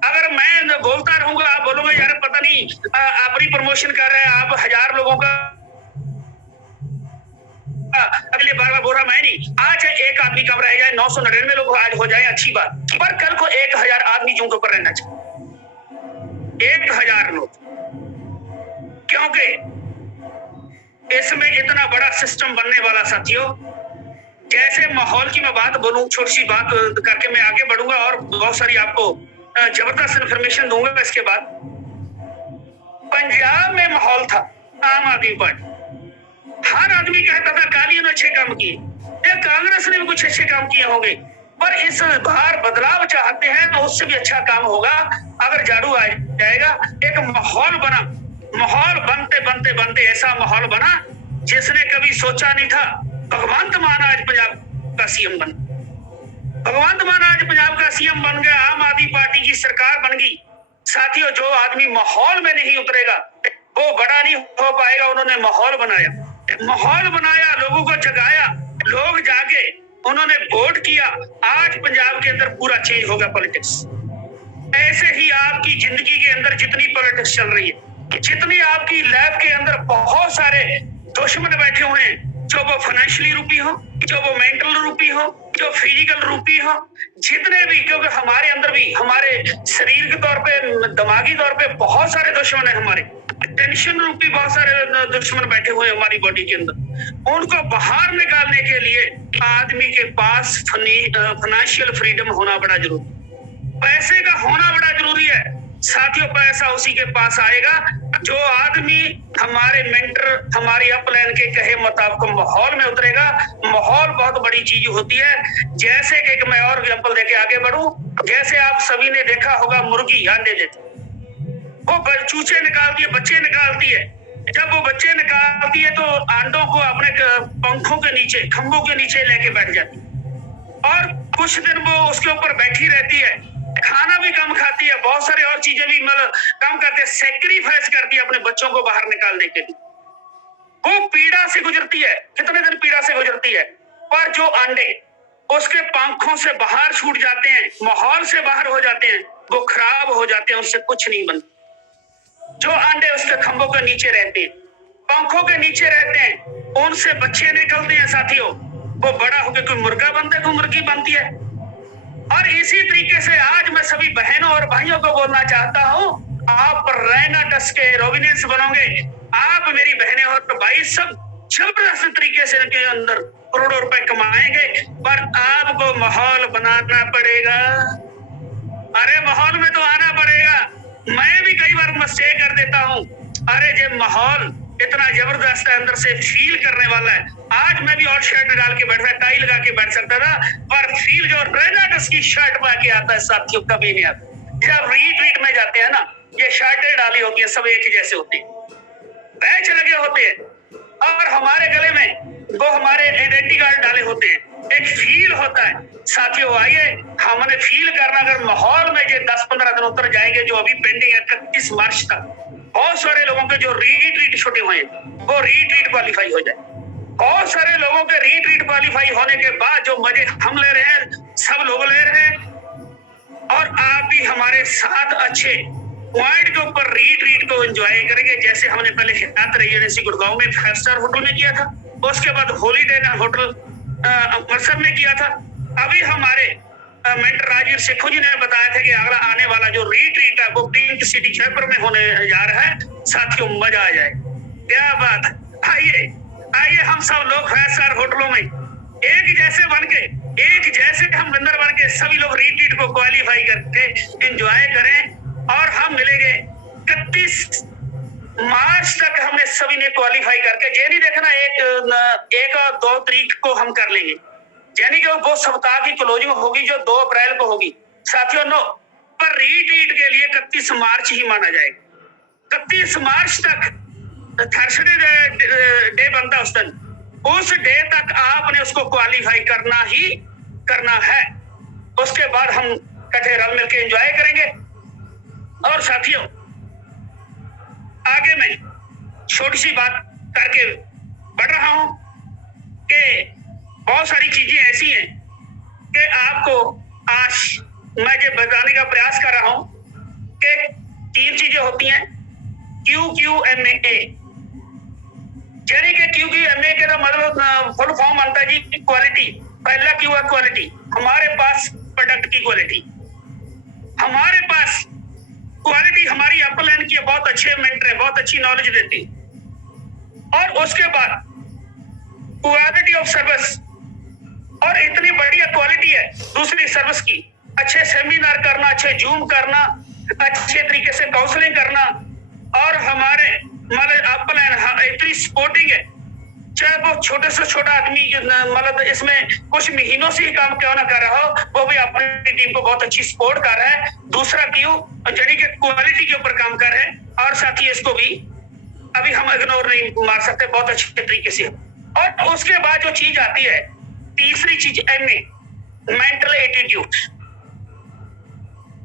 अगर मैं बोलता रहूंगा, आप बोलोगे यार पता नहीं अपनी प्रमोशन कर रहे हैं आप, 1000 लोगों का अगले बार बोल रहा मैं नहीं। आज एक आदमी कम रह जाए, 999 लोग आज हो जाए, अच्छी बात, पर कल को 1000 आदमी जूम के ऊपर रहना चाहिए। 1000 लोग, क्योंकि इसमें इतना बड़ा सिस्टम बनने वाला साथियों। जैसे माहौल की मैं बात बोलूं, छोटी सी बात करके मैं आगे बढ़ूंगा और बहुत सारी आपको जबरदस्त इंफॉर्मेशन दूंगा। इसके बाद पंजाब में माहौल था आम आदमी पार्टी, हर आदमी कहता था कालियों ने अच्छे काम किए, कांग्रेस ने भी कुछ अच्छे काम किए होंगे, पर इस बार बदलाव चाहते हैं तो उससे भी अच्छा काम होगा अगर झाड़ू आ जाएगा। एक माहौल बना, माहौल बनते बनते बनते ऐसा माहौल बना जिसने कभी सोचा नहीं था। भगवंत मान आज पंजाब का सीएम बन, भगवंत मान आज पंजाब का सीएम बन गया, आम आदमी पार्टी की सरकार बन गई। साथियों, जो आदमी माहौल में नहीं उतरेगा वो बड़ा नहीं हो पाएगा। उन्होंने माहौल बनाया, माहौल बनाया, लोगों को जगाया, लोग जागे, उन्होंने वोट किया। आज पंजाब के अंदर पूरा चेंज होगा पॉलिटिक्स। ऐसे ही आपकी जिंदगी के अंदर जितनी पॉलिटिक्स चल रही है, जितनी आपकी लैब के अंदर बहुत सारे दुश्मन बैठे हुए हैं, जो वो फाइनेंशियली रूपी हो, जो वो मेंटल रूपी हो, जो फिजिकल रूपी हो, जितने भी, क्योंकि हमारे अंदर भी, हमारे शरीर के तौर पे, दिमागी तौर पे बहुत सारे दुश्मन है, हमारे टेंशन रूपी बहुत सारे दुश्मन बैठे हुए हमारी बॉडी के अंदर। उनको बाहर निकालने के लिए आदमी के पास फाइनेंशियल फ्रीडम होना बड़ा जरूरी, पैसे का होना बड़ा जरूरी है साथियों। पैसा उसी के पास आएगा जो आदमी हमारे मेंटर, हमारी अपलाइन के कहे मुताबिक माहौल में उतरेगा। माहौल बहुत बड़ी चीज होती है। जैसे कि मैं और एग्जांपल देके आगे बढ़ूं, जैसे आप सभी ने देखा होगा मुर्गी अंडे देती, वो चूचे निकालती है, बच्चे निकालती है। जब वो बच्चे निकालती है तो अंडों को अपने पंखों के नीचे, खंभों के नीचे लेके बैठ जाती है और कुछ दिन वो उसके ऊपर बैठी रहती है। खाना भी कम खाती है, बहुत सारे और चीजें भी मतलब कम करती है, सेक्रीफाइस करती है अपने बच्चों को बाहर निकालने के लिए। वो पीड़ा से गुजरती है, कितने दिन पीड़ा से गुजरती है, पर जो अंडे उसके पंखों से बाहर छूट जाते हैं, माहौल से बाहर हो जाते हैं, वो खराब हो जाते हैं, उससे कुछ नहीं बनता। जो अंडे उसके खंभों के नीचे रहते हैं, पंखों के नीचे रहते हैं, उनसे बच्चे निकलते हैं साथियों। वो बड़ा होकर कोई मुर्गा बनता है, कोई मुर्गी बनती है। और इसी तरीके से आज मैं सभी बहनों और भाइयों को बोलना चाहता हूं, आप रहना डस के रोबिनेंस बनोगे, आप मेरी बहनें और भाई सब जबरदस्त तरीके से के अंदर करोड़ों रुपए कमाएंगे, पर आपको माहौल बनाना पड़ेगा। अरे माहौल में तो आना पड़ेगा। मैं भी कई बार मिस्टेक कर देता हूँ, अरे जो माहौल इतना जबरदस्त है, अंदर से फील करने वाला है। आज मैं भी और शर्ट डाल के बैठा, टाई लगा के बैठ सकता था, पर फील जो रेनाटस की शर्ट में आके आता है साथियों, कभी नहीं आता। जब रीट्रीट में जाते हैं ना, ये शर्टें डाली होती है, सब एक जैसे होते हैं, बैच लगे होते हैं, और हमारे गले में वो हमारे आइडेंटिटी कार्ड डाले होते हैं। एक फील होता है साथियों। आइए हमने फील करना, अगर माहौल में ये 10-15 दिन उतर जाएंगे जो अभी पेंडिंग है 31 मार्च तक, बहुत सारे लोगों के जो रीट्रीट छुटे हुए हैं वो रीट्रीट क्वालिफाई हो जाए। बहुत सारे लोगों के रीट्रीट क्वालिफाई होने के बाद जो मजे हम ले रहे हैं, सब लोग ले रहे हैं, और आप भी हमारे साथ अच्छे पॉइंट के ऊपर रीट्रीट को एंजॉय करेंगे। जैसे हमने पहले याद रही गुड़गांव में 5 स्टार होटल में किया था, उसके बाद हॉलीडे होटल अमृतसर में किया था। अभी हमारे मेंटर राजवीर सेखू जी ने बताया था कि अगला आने वाला जो रीट्रीट है वो पिंक सिटी जयपुर में होने जा रहा है। साथियों मजा आ जाए, क्या बात है। आइए हम सब लोग 5 स्टार होटलों में एक जैसे बन के, एक जैसे हम बंदर बन के सभी लोग रीट्रीट को क्वालिफाई करके एंजॉय करें, और हम मिलेंगे 31 मार्च तक। हमने सभी ने क्वालिफाई करके, ये नहीं देखना 1 और 2 तारीख को हम कर लेंगे, यानी कि वो सप्ताह की क्लोजिंग होगी जो 2 अप्रैल को होगी साथियों। नो, पर रीट्रीट के लिए 31 मार्च ही माना जाएगा। 31 मार्च तक थर्सडे डे बनता है उस दिन, उस डे तक आपने उसको क्वालिफाई करना ही करना है। उसके बाद हम इकट्ठे रल मिल के एंजॉय करेंगे। और साथियों आगे मैं छोटी सी बात करके बढ़ रहा हूं कि बहुत सारी चीजें ऐसी हैं कि आपको आज मैं ये बताने का प्रयास कर रहा हूं कि 3 चीजें होती हैं QQMA, यानी कि QQMA के मतलब फुल फॉर्म बनता है जी क्वालिटी। पहला क्यू है क्वालिटी, हमारे पास प्रोडक्ट की क्वालिटी, हमारे पास क्वालिटी हमारी अपलाइन की बहुत अच्छे मेंटर है, बहुत अच्छी नॉलेज देती। और उसके बाद क्वालिटी ऑफ सर्विस, और इतनी बढ़िया क्वालिटी है दूसरी सर्विस की, अच्छे सेमिनार करना, अच्छे जूम करना, अच्छे तरीके से काउंसलिंग करना, और हमारे मतलब अपलाइन इतनी सपोर्टिंग है, चाहे वो छोटे से छोटा आदमी मतलब इसमें कुछ महीनों से ही काम क्यों ना कर रहा हो, वो भी अपनी टीम को बहुत अच्छी सपोर्ट कर रहा है। दूसरा क्यों, यानी कि क्वालिटी के ऊपर काम कर रहे हैं, और साथ ही इसको भी अभी हम इग्नोर नहीं मार सकते, बहुत अच्छे तरीके से। और उसके बाद जो चीज आती है, तीसरी चीज MA, मेंटल एटीट्यूड।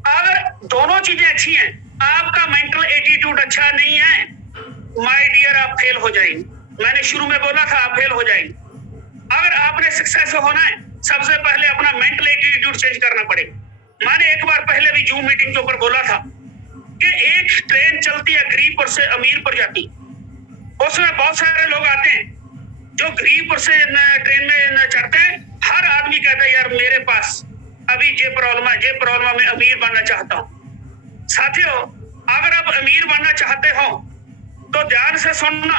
अगर दोनों चीजें अच्छी हैं, आपका मेंटल एटीट्यूड अच्छा नहीं है, माय डियर आप फेल हो जाएंगे। मैंने शुरू में बोला था आप फेल हो जाएंगे। अगर आपने सक्सेस होना है, सबसे पहले अपना मेंटल एटीट्यूड चेंज करना पड़ेगा। मैंने एक बार पहले भी जूम मीटिंग के ऊपर बोला था कि एक ट्रेन चलती है गरीबपुर से अमीरपुर जाती, उसमें बहुत सारे लोग आते हैं जो गरीबपुर से ट्रेन में चढ़ते हैं। हर आदमी कहता है यार मेरे पास अभी ये प्रॉब्लम है, मैं अमीर बनना चाहता हूँ। साथियों अगर आप अमीर बनना चाहते हो तो ध्यान से सुनना,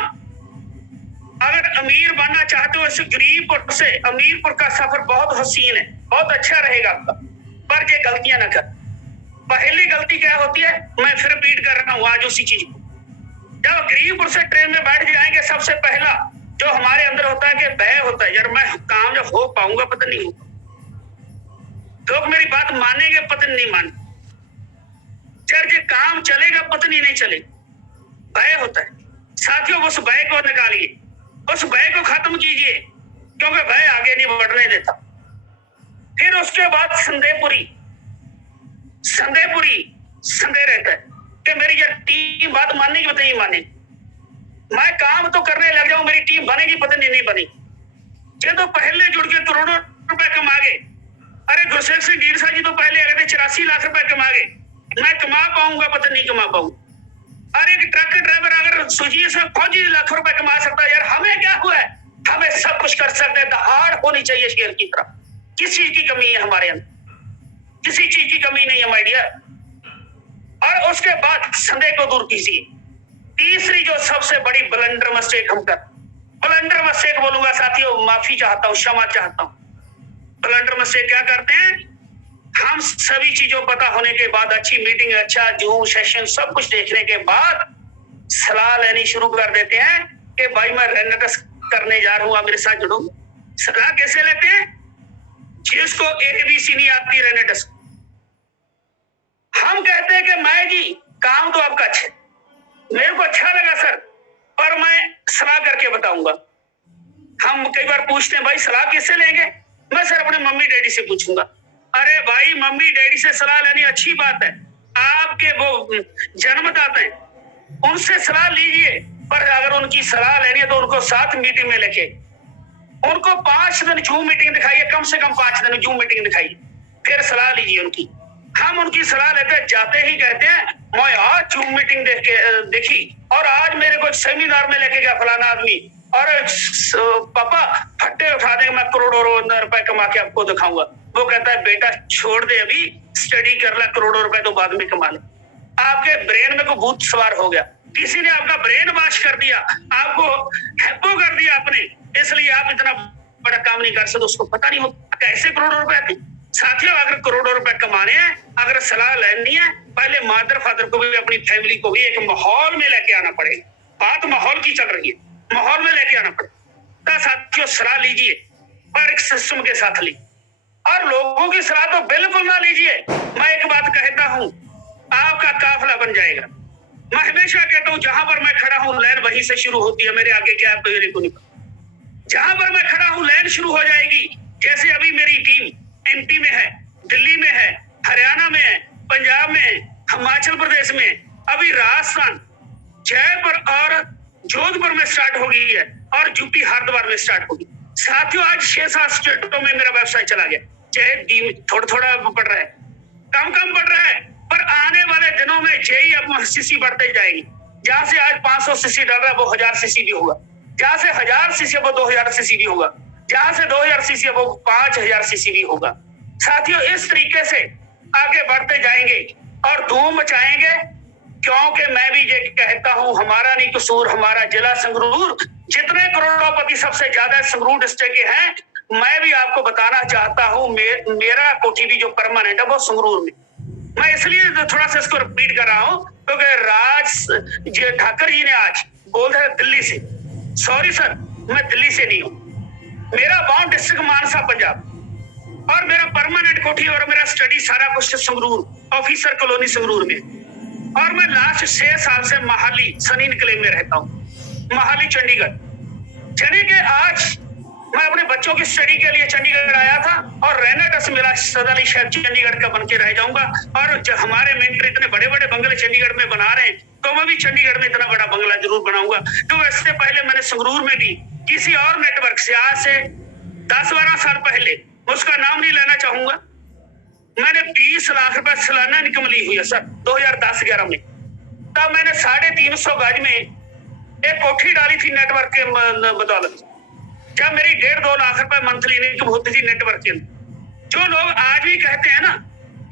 अगर अमीर बनना चाहते हो इस गरीबपुर से अमीरपुर का सफर बहुत हसीन है, बहुत अच्छा रहेगा आपका, पर ये गलतियां ना कर। पहली गलती क्या होती है, मैं फिर रिपीट कर रहा हूं आज उसी चीज को। जब गरीबपुर से ट्रेन में बैठ जाएंगे, सबसे पहला जो हमारे अंदर होता है कि भय होता है, यार मैं काम जब हो पाऊंगा पता नहीं होगा, लोग मेरी बात मानेंगे पता नहीं माने, यार ये काम चलेगा पता नहीं चलेगा, भय होता है। साथियों उस भय को निकालिए, उस भय को खत्म कीजिए, क्योंकि भय आगे नहीं बढ़ने देता। फिर उसके बाद संदेह रहता है कि मेरी यार टीम बात मानेगी पता नहीं मानेगी, मैं काम तो करने लग जाऊं, मेरी टीम बनेगी पता नहीं बनेगी। ये तो पहले जुड़ के करोड़ों रुपए कमा गए। अरे गुरसेख सिंह ढींडसा जी तो पहले अगर 84 लाख रुपए कमा गए, मैं कमा पाऊंगा पता नहीं कमा पाऊंगा। अरे एक ट्रक ड्राइवर अगर सुजीत से 5 लाख रुपए कमा सकता है, यार हमें क्या हुआ है, हमें सब कुछ कर सकते हैं। दहाड़ होनी चाहिए शेर की तरह, किस चीज की कमी है हमारे अंदर, किसी चीज की कमी नहीं है माय डियर। और उसके बाद संदेह को दूर कीजिए। तीसरी जो सबसे बड़ी ब्लंडर मिस्टेक हम कर, ब्लंडर मिस्टेक बोलूंगा साथियों, माफी चाहता हूं, क्षमा चाहता हूं। ब्लंडर मिस्टेक क्या करते हैं, हम सभी चीजों पता होने के बाद, अच्छी मीटिंग, अच्छा जूम सेशन सब कुछ देखने के बाद सलाह लेनी शुरू कर देते हैं कि भाई मैं रेनेटस करने जा रहा हूं, आप मेरे साथ जुड़ो। सलाह कैसे लेते हैं? जिसको ABC नहीं आती रेनेटस, हम कहते हैं कि मैं जी काम तो आपका अच्छा, मेरे को अच्छा लगा सर, पर मैं सलाह करके बताऊंगा। हम कई बार पूछते हैं भाई सलाह किससे लेंगे? मैं सर अपने मम्मी डैडी से पूछूंगा। अरे भाई मम्मी डैडी से सलाह लेनी अच्छी बात है, आपके वो जन्मदाता हैं, उनसे सलाह लीजिए, पर अगर उनकी सलाह लेनी है तो उनको साथ मीटिंग में लेके, उनको 5 दिन जूम मीटिंग दिखाइए, कम से कम 5 दिन जूम मीटिंग दिखाइए, फिर सलाह लीजिए उनकी। हम उनकी सलाह लेते जाते ही कहते हैं मैं आज जूम मीटिंग देखी और आज मेरे को सेमिनार में लेके गया फलाना आदमी, और पापा फट्टे उठा देंगे, मैं करोड़ों रुपए कमा के आपको दिखाऊंगा। वो कहता है बेटा छोड़ दे, अभी स्टडी कर ले, करोड़ों रुपए तो बाद में कमा ले। आपके ब्रेन में को भूत सवार हो गया, किसी ने आपका ब्रेन वॉश कर दिया, आपको हैप्पो कर दिया आपने, इसलिए आप इतना बड़ा काम नहीं कर सकते, उसको पता नहीं हो कैसे करोड़ों रुपए आते। साथियों अगर करोड़ों रुपए कमाने हैं, अगर सलाह लेनी है, पहले मदर फादर को भी अपनी फैमिली को भी एक माहौल में लेके आना पड़ेगा। बात माहौल की चल रही है, माहौल में लेके आना पड़ेगा। साथियों सलाह लीजिए पर एक सिस्टम के साथ ली, और लोगों की सलाह तो बिल्कुल ना लीजिए। मैं एक बात कहता हूं, आपका काफिला बन जाएगा। मैं हमेशा कहता हूं जहां पर मैं खड़ा हूं लाइन वहीं से शुरू होती है, मेरे आगे क्या है मेरे को नहीं पता। जहां पर मैं खड़ा हूं लाइन शुरू हो जाएगी। जैसे अभी मेरी टीम MP में है, दिल्ली में है, हरियाणा में है, पंजाब में है, हिमाचल प्रदेश में, अभी राजस्थान, जयपुर और जोधपुर में स्टार्ट हो गई है, और यूपी हरिद्वार में स्टार्ट होगी। साथियों आज 6-7 स्टेटों में मेरा व्यवसाय चला गया, चाहे थोड़ा थोड़ा पड़ रहा है, कम पड़ रहा है, पर आने वाले दिनों में जेई अब सीसी बढ़ते जाएगी। जहां से आज 500 सीसी डल रहा है वो 1000 सीसी भी होगा, जहां से 1000 सीसी वो 2000 सीसी भी होगा, जहां से 2000 सीसी वो 5000 सीसी भी होगा। साथियों इस तरीके से आगे बढ़ते जाएंगे और धूम मचाएंगे, क्योंकि मैं भी ये कहता हूं हमारा नहीं कसूर, हमारा जिला संगरूर, जितने करोड़पति सबसे ज्यादा संगरूर डिस्ट्रिक्ट के हैं, मैं भी आपको बताना चाहता हूं मेरा कोठी भी जो परमानेंट है वो संगरूर में। मैं इसलिए थोड़ा सा इसको रिपीट कर रहा हूं क्योंकि राज ठाकर जी ने आज बोल रहे दिल्ली से, सॉरी सर मैं दिल्ली से नहीं हूं, मेरा बाउंड डिस्ट्रिक्ट मानसा पंजाब, और मेरा परमानेंट कोठी और मेरा स्टडी सारा कुछ संगरूर ऑफिसर कॉलोनी संगरूर में, और मैं लास्ट 6 साल से महाली सनी इनक्लेव में रहता हूँ, महाली चंडीगढ़। चलिए कि आज मैं अपने बच्चों की स्टडी के लिए चंडीगढ़ आया था, और रेनेटस मेरा सदाली शहर चंडीगढ़ का बन के रह जाऊंगा। और जो हमारे मेंटर इतने बड़े बड़े बंगले चंडीगढ़ में बना रहे हैं, तो मैं भी चंडीगढ़ में इतना बड़ा बंगला जरूर बनाऊंगा। तो इससे पहले मैंने संगरूर में भी किसी और नेटवर्क से आज से 10-12 साल पहले, उसका नाम नहीं लेना चाहूंगा, मैंने 20 लाख रुपए सालाना इनकम ली हुई है सर 2010-11 में। तब मैंने 350 गज में एक कोठी डाली थी नेटवर्क के बदौलत, जब मेरी 1.5-2 लाख रुपए मंथली इनकम होती थी नेटवर्क के अंदर। जो लोग आज भी कहते हैं ना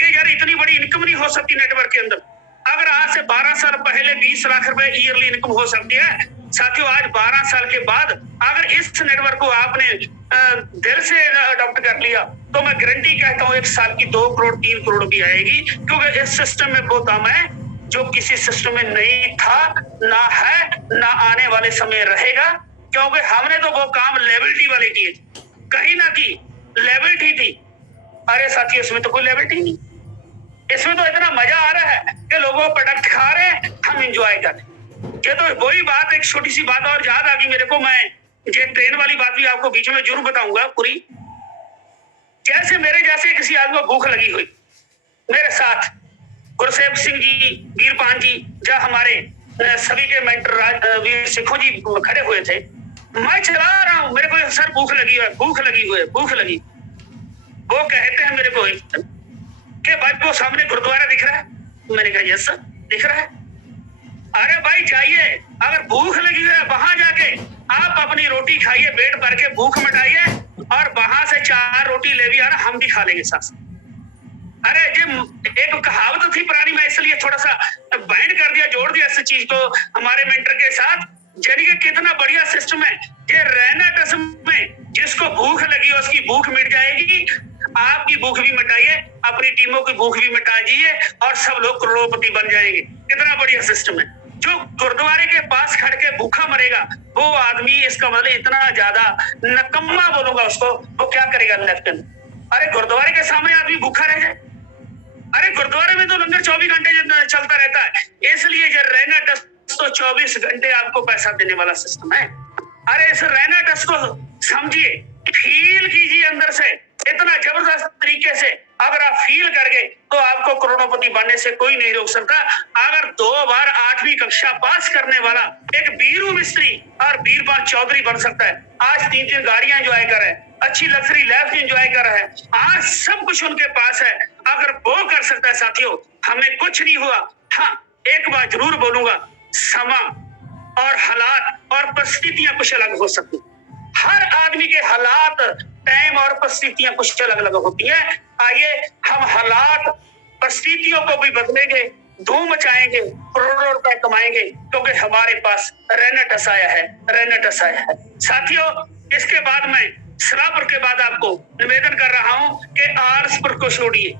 कि यार इतनी बड़ी इनकम नहीं हो सकती नेटवर्क के अंदर, अगर आज से 12 साल पहले 20 लाख रुपए ईयरली इनकम हो सकती है, साथियों आज 12 साल के बाद अगर इस नेटवर्क को आपने दिल से अडॉप्ट कर लिया, तो मैं गारंटी कहता हूं 1 साल की 2 करोड़ 3 करोड़ भी आएगी, क्योंकि इस सिस्टम में वो दम है जो किसी सिस्टम में नहीं था, ना है, ना आने वाले समय रहेगा। क्योंकि हमने तो वो काम लेवलिटी वाले किए, कहीं ना की लेवलिटी थी। अरे साथी इसमें तो कोई लेवलिटी नहीं, इसमें तो इतना मजा आ रहा है कि लोगों प्रोडक्ट खा रहे हैं, हम इंजॉय कर रहे हैं। ये तो वही बात, एक छोटी सी बात और याद आ गई मेरे को, मैं ये ट्रेन वाली बात भी आपको बीच में जरूर बताऊंगा पूरी। जैसे मेरे जैसे किसी आदमी को भूख लगी हुई, मेरे साथ गुरसेव सिंह जी, वीरपान जी, जब हमारे सभी के मेंटर वीर सिखों जी खड़े हुए थे, मैं चला रहा हूं, मेरे को सर भूख लगी है, भूख लगी हुई है, भूख लगी। वो कहते हैं मेरे को कि भाई वो सामने गुरुद्वारा दिख रहा है? मैंने कहा यस सर दिख रहा है। अरे भाई जाइए, अगर भूख लगी है वहां जाके आप अपनी रोटी खाइए, पेट भर के भूख मिटाइए, और वहां से 4 रोटी ले भी आना, हम भी खा लेंगे साथ। अरे ये एक कहावत थी पुरानी, मैं इसलिए थोड़ा सा बाइंड कर दिया, जोड़ दिया इस चीज को हमारे मेंटर के साथ। यानी कि कितना बढ़िया सिस्टम है ये रेनेटस में, जिसको भूख लगी है उसकी भूख मिट जाएगी, आपकी भूख भी मिटाइए, अपनी टीमों की भूख भी मिटा दीजिए, और सब लोग करोड़पति बन जाएंगे। कितना बढ़िया सिस्टम है। जो गुरुद्वारे के पास खड़ के भूखा मरेगा वो आदमी, इसका मतलब इतना ज्यादा नकम्मा बोलूंगा उसको, वो क्या करेगा लेफ्टिनेंट? अरे गुरुद्वारे के सामने आदमी भूखा रह जाए? अरे गुरुद्वारे में तो लंगर 24 घंटे चलता रहता है, इसलिए जो रैना ट्रस्ट तो 24 घंटे आपको पैसा देने वाला सिस्टम है। अरे इस रैना ट्रस्ट को समझिए, फील कीजिए अंदर से, इतना जबरदस्त तरीके से अगर आप फील कर गए तो आपको करोड़पति बनने से कोई नहीं रोक सकता। अगर 2 बार 8वीं कक्षा पास करने वाला एक बीरू मिस्त्री और बीरबल चौधरी बन सकता है, आज 3 गाड़ियां एंजॉय कर रहे हैं, अच्छी लग्जरी लाइफ एंजॉय कर रहे हैं, आज सब कुछ उनके पास है, अगर वो कर सकता है साथियों, हमें कुछ नहीं हुआ। हाँ, एक बात जरूर बोलूंगा, समा और हालात और परिस्थितियां कुछ अलग हो सकती, हर आदमी के हालात, टाइम और परिस्थितियां कुछ अलग अलग होती हैं। आइए हम हालात परिस्थितियों को भी बदलेंगे, धूम मचाएंगे, करोड़ों रुपए कमाएंगे, क्योंकि हमारे पास रैना ट्रस्ट आया है, रैना ट्रस्ट आया है। साथियों, इसके बाद मैं सलाहपुर के बाद आपको निवेदन कर रहा हूं कि आरसपुर को छोड़िए,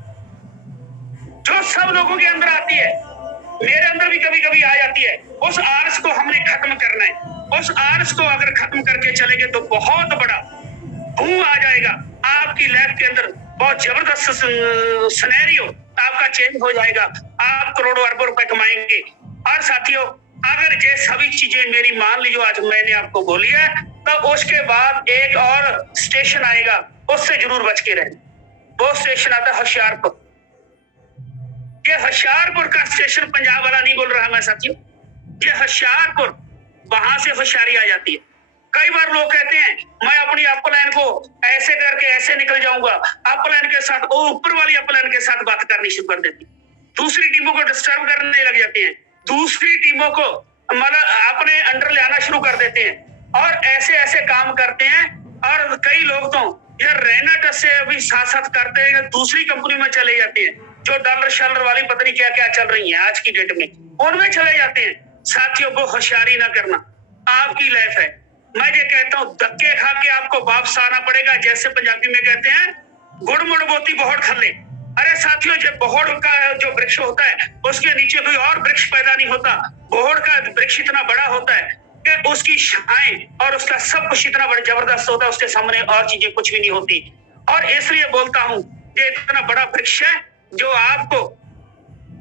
जो सब लोगों के अंदर आती है, मेरे अंदर भी कभी कभी आ जाती है, उस आरस को हमने खत्म करना है। उस आरस को अगर खत्म करके चलेंगे तो बहुत बड़ा बूम आ जाएगा आपकी लाइफ के अंदर, बहुत जबरदस्त सिनेरियो आपका चेंज हो जाएगा, आप करोड़ों अरबों रुपए कमाएंगे। और साथियों, अगर ये सभी चीजें मेरी मान ली जो आज मैंने आपको बोली है, तो उसके बाद एक और स्टेशन आएगा, उससे जरूर बच के रहें। वो स्टेशन आता है होशियारपुर। ये होशियारपुर का स्टेशन पंजाब वाला नहीं बोल रहा मैं साथियों, ये होशियारपुर, वहां से होशियारी आ जाती है। कई बार लोग कहते हैं मैं अपनी अपलाइन को ऐसे करके ऐसे निकल जाऊंगा, अपलाइन के साथ वो ऊपर वाली अपलाइन के साथ बात करनी शुरू कर देती, दूसरी टीमों को डिस्टर्ब करने लग जाते हैं, दूसरी टीमों को मतलब अपने अंडर ले आना शुरू कर देते हैं और ऐसे ऐसे काम करते हैं। और कई लोग तो यार रैना ट्रस्ट से अभी साथ साथ करते हैं, दूसरी कंपनी में चले जाते हैं, जो डॉलर शलर वाली पता नहीं क्या क्या चल रही है आज की डेट में, उनमें चले जाते हैं। साथियों को होशियारी ना करना, आपकी लाइफ है। मैं ये कहता हूँ धक्के खा के आपको वापस आना पड़ेगा, जैसे पंजाबी में कहते हैं गुड़ मुड़ बोती बहुत खल्ले। अरे साथियों, जब बोहड़ का जो वृक्ष होता है उसके नीचे कोई और वृक्ष पैदा नहीं होता, बोहड़ का वृक्ष इतना बड़ा होता है कि उसकी छाएं और उसका सब कुछ इतना बड़ा जबरदस्त होता है, उसके सामने और चीजें कुछ भी नहीं होती। और इसलिए बोलता हूँ ये इतना बड़ा वृक्ष है जो आपको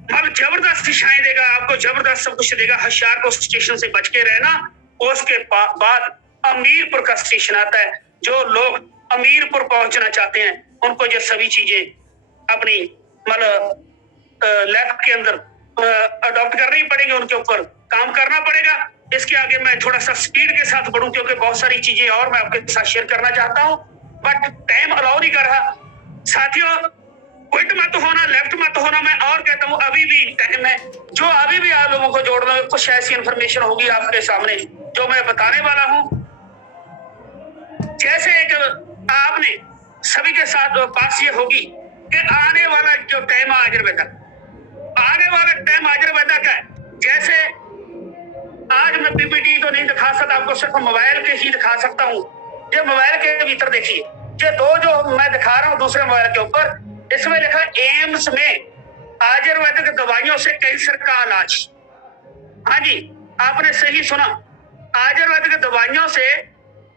मतलब जबरदस्त छाएं देगा, आपको जबरदस्त सब कुछ देगा। होशियारपुर स्टेशन से बच के रहना। उसके बाद अमीरपुर का स्टेशन आता है, जो लोग अमीरपुर पहुंचना चाहते हैं उनको ये सभी चीजें अपनी मतलब लैब के अंदर अडॉप्ट करनी पड़ेगी, उनके ऊपर काम करना पड़ेगा। इसके आगे मैं थोड़ा सा स्पीड के साथ बढ़ूं क्योंकि बहुत सारी चीजें और मैं आपके साथ शेयर करना चाहता हूं, बट टाइम अलाउ नहीं कर रहा। साथियों, क्विट मत होना, लेफ्ट मत होना। मैं और कहता हूं अभी भी टाइम है, जो अभी भी आप लोगों को जोड़ना है, कुछ ऐसी इंफॉर्मेशन होगी आपके सामने जो मैं बताने वाला हूं। जैसे एक आपने सभी के साथ पास ये होगी कि आने वाला जो टाइम आयुर्वेदा, आने वाला टाइम आयुर्वेदा का है। जैसे आज मैं पीपीटी तो नहीं दिखा सकता आपको, सिर्फ मोबाइल के ही दिखा सकता हूँ। ये मोबाइल के भीतर देखिए, ये दो जो मैं दिखा रहा हूँ दूसरे मोबाइल के ऊपर, इसमें लिखा एम्स में आयुर्वेदिक दवाइयों से कैंसर का इलाज। हाँ जी, आपने सही सुना, आयुर्वेदिक दवाइयों से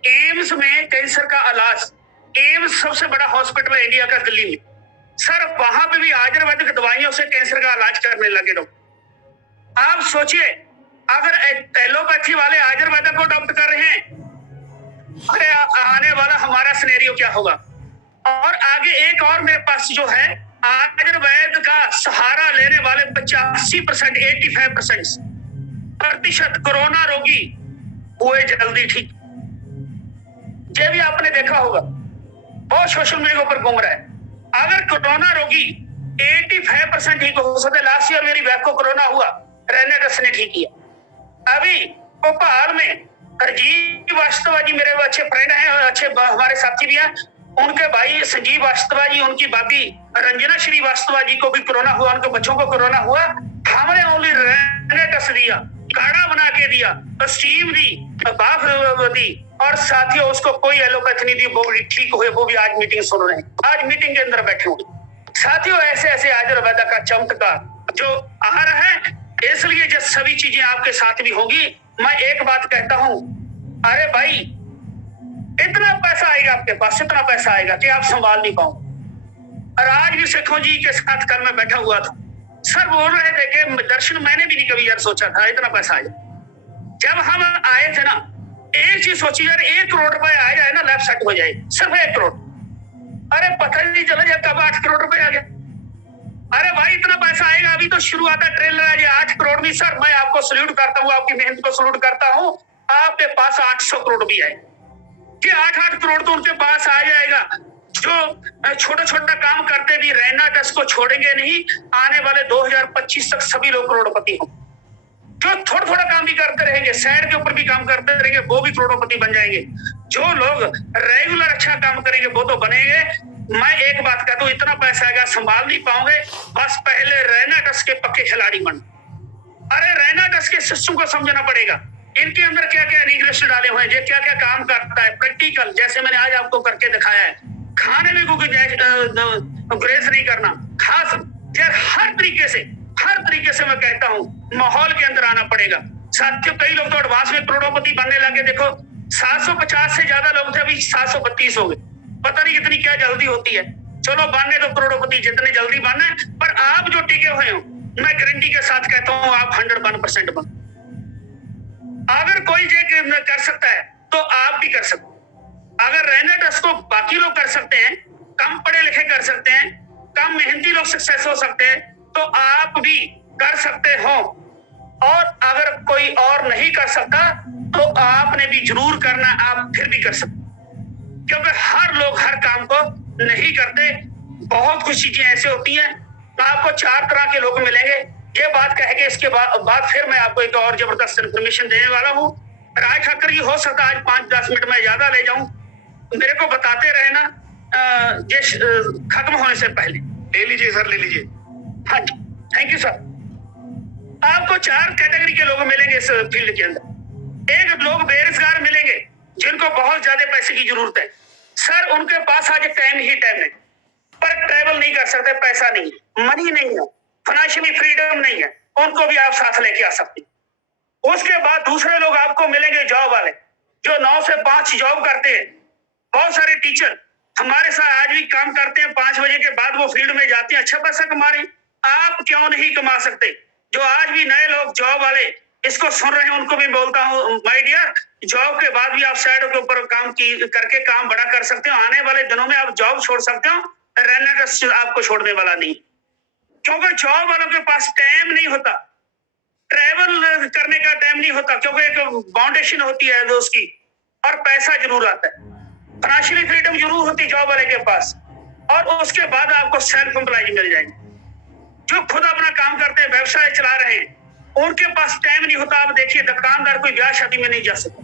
एम्स में कैंसर का इलाज। एम्स सबसे बड़ा हॉस्पिटल है इंडिया का, दिल्ली में। सर वहां पे भी आयुर्वेदिक दवाइयों से कैंसर का इलाज करने लगे लोग। आप सोचिए, अगर एलोपैथी वाले आयुर्वेदा को अडॉप्ट कर रहे हैं, अरे आने वाला हमारा सिनेरियो क्या होगा। और आगे एक और मेरे पास जो है, आयुर्वेद का सहारा लेने वाले 85% 85% कोरोना रोगी हुए जल्दी ठीक। ये भी आपने देखा होगा, बहुत सोशल मीडिया के ऊपर घूम रहा है। अगर कोरोना रोगी 85% ठीक हो सकता है। लास्ट ईयर मेरी वाइफ को कोरोना हुआ, रैना ट्रस्ट ने ठीक किया। अभी भोपाल में राजीव वास्तवा जी मेरे अच्छे फ्रेंड हैं और अच्छे हमारे साथी भी हैं, उनके भाई संजीव वास्तवा जी, उनकी भाभी रंजना श्रीवास्तवा जी को भी कोरोना हुआ, उनके बच्चों को कोरोना हुआ। हमने ओनली रैना ट्रस्ट दिया, काढ़ा बना के दिया, स्टीम दी, बाफ दी, और साथियों उसको कोई एलोपैथी नहीं दी, वो भी ठीक हुए। वो भी आज मीटिंग सुन रहे हैं, आज मीटिंग के अंदर बैठे हुए। साथियों ऐसे ऐसे आयुर्वेदा का चमत्कार जो आ रहा है, इसलिए जब सभी चीजें आपके साथ भी होगी, मैं एक बात कहता हूं, अरे भाई इतना पैसा आएगा आपके पास, इतना पैसा आएगा कि आप संभाल नहीं पाओ। और आज भी शेखों जी के साथ कल मैं बैठा हुआ था, सर बोल रहे थे कि दर्शन मैंने भी नहीं कभी यार सोचा था इतना पैसा आएगा। जब हम आए थे ना, एक चीज सोची यार, 1 करोड़ रुपए आ जाए ना, लैब सेट हो जाए, सिर्फ 1 करोड़। अरे पता ही नहीं चला जब कब 8 करोड़ रुपए आ गया। अरे भाई इतना पैसा आएगा, अभी तो शुरुआत है, ट्रेलर आज 8 करोड़ नहीं। सर मैं आपको सल्यूट करता हूँ, आपकी मेहनत को सल्यूट करता हूँ। आपके पास 800 करोड़ भी आए कि 8 करोड़ तो उनके पास आ जाएगा जो छोटा छोटा काम करते भी रैना ट्रस्ट को छोड़ेंगे नहीं। आने वाले 2025 तक सभी लोग करोड़पति हों। जो थोड़ा थोड़ा काम भी करते रहेंगे, साइड के ऊपर भी काम करते रहेंगे, वो भी करोड़पति बन जाएंगे। जो लोग रेगुलर अच्छा काम करेंगे वो तो बनेंगे। मैं एक बात कहता हूँ, इतना पैसा आएगा संभाल नहीं पाओगे। बस पहले रैना ट्रस्ट के पक्के खिलाड़ी बन। अरे रैना ट्रस्ट के सिस्टम को समझना पड़ेगा, इनके अंदर क्या क्या रिग्रेशन डाले हुए हैं, क्या क्या काम करता है प्रैक्टिकल, जैसे मैंने आज आपको करके दिखाया है। खाने में कोई गुरेज नहीं करना, खास यार हर तरीके से मैं कहता हूँ माहौल के अंदर आना पड़ेगा। साथियों कई लोग तो एडवांस में करोड़पति बनने लगे। देखो 750 से ज्यादा लोग थे, अभी 732 हो गए। पता नहीं इतनी क्या जल्दी होती है। चलो बनने तो करोड़पति जितने जल्दी बनने, पर आप जो टिके हुए हो, मैं गारंटी के साथ कहता हूँ आप 101% बन। अगर कोई ये कर सकता है तो आप भी कर सकते। अगर रैना ट्रस्ट को बाकी लोग कर सकते हैं, कम पढ़े लिखे कर सकते हैं, कम मेहनती लोग सक्सेस हो सकते हैं, तो आप भी कर सकते हो। और अगर कोई और नहीं कर सकता तो आपने भी जरूर करना, आप फिर भी कर सकते, क्योंकि हर लोग हर काम को नहीं करते। बहुत कुछ चीजें ऐसे होती हैं। आपको 4 तरह के लोग मिलेंगे। ये बात कह के इसके बाद फिर मैं आपको एक और जबरदस्त इन्फॉर्मेशन देने वाला हूँ। राज ठाकर जी हो सकता है आज 5-10 मिनट में ज्यादा ले जाऊं, मेरे को बताते रहे ना खत्म होने से पहले। ले लीजिए सर, ले लीजिए। हाँ जी, थैंक यू सर। आपको 4 कैटेगरी के लोग मिलेंगे इस फील्ड के अंदर। एक लोग बेरोजगार मिलेंगे जिनको बहुत ज्यादा पैसे की जरूरत है। सर उनके पास आज टाइम है, पर ट्रैवल नहीं कर सकते, पैसा नहीं, मनी नहीं है, फाइनेंशियली फ्रीडम नहीं है, उनको भी आप साथ लेके आ सकते। उसके बाद दूसरे लोग आपको मिलेंगे जॉब वाले, जो 9 से 5 जॉब करते हैं। बहुत सारे टीचर हमारे साथ आज भी काम करते हैं, 5 बजे के बाद वो फील्ड में जाते हैं, अच्छा पैसा कमा रहे हैं। आप क्यों नहीं कमा सकते? जो आज भी नए लोग जॉब वाले इसको सुन रहे हैं, उनको भी बोलता हूँ माय डियर, जॉब के बाद भी आप साइड के ऊपर काम करके काम बड़ा कर सकते हो। आने वाले दिनों में आप जॉब छोड़ सकते हो, रहने का आपको छोड़ने वाला नहीं, क्योंकि जॉब वालों के पास टाइम नहीं होता, ट्रैवल करने का टाइम नहीं होता, क्योंकि एक फाउंडेशन होती है दोस्त की, और पैसा जरूर आता है, फाइनेंशियली फ्रीडम जरूर होती जॉब वाले के पास। और उसके बाद आपको सेल्फ एम्प्लॉय मिल जाएंगे, जो खुद अपना काम करते हैं, व्यवसाय चला रहे हैं, उनके पास टाइम नहीं होता। आप देखिए दुकानदार कोई ब्याह शादी में नहीं जा सकता।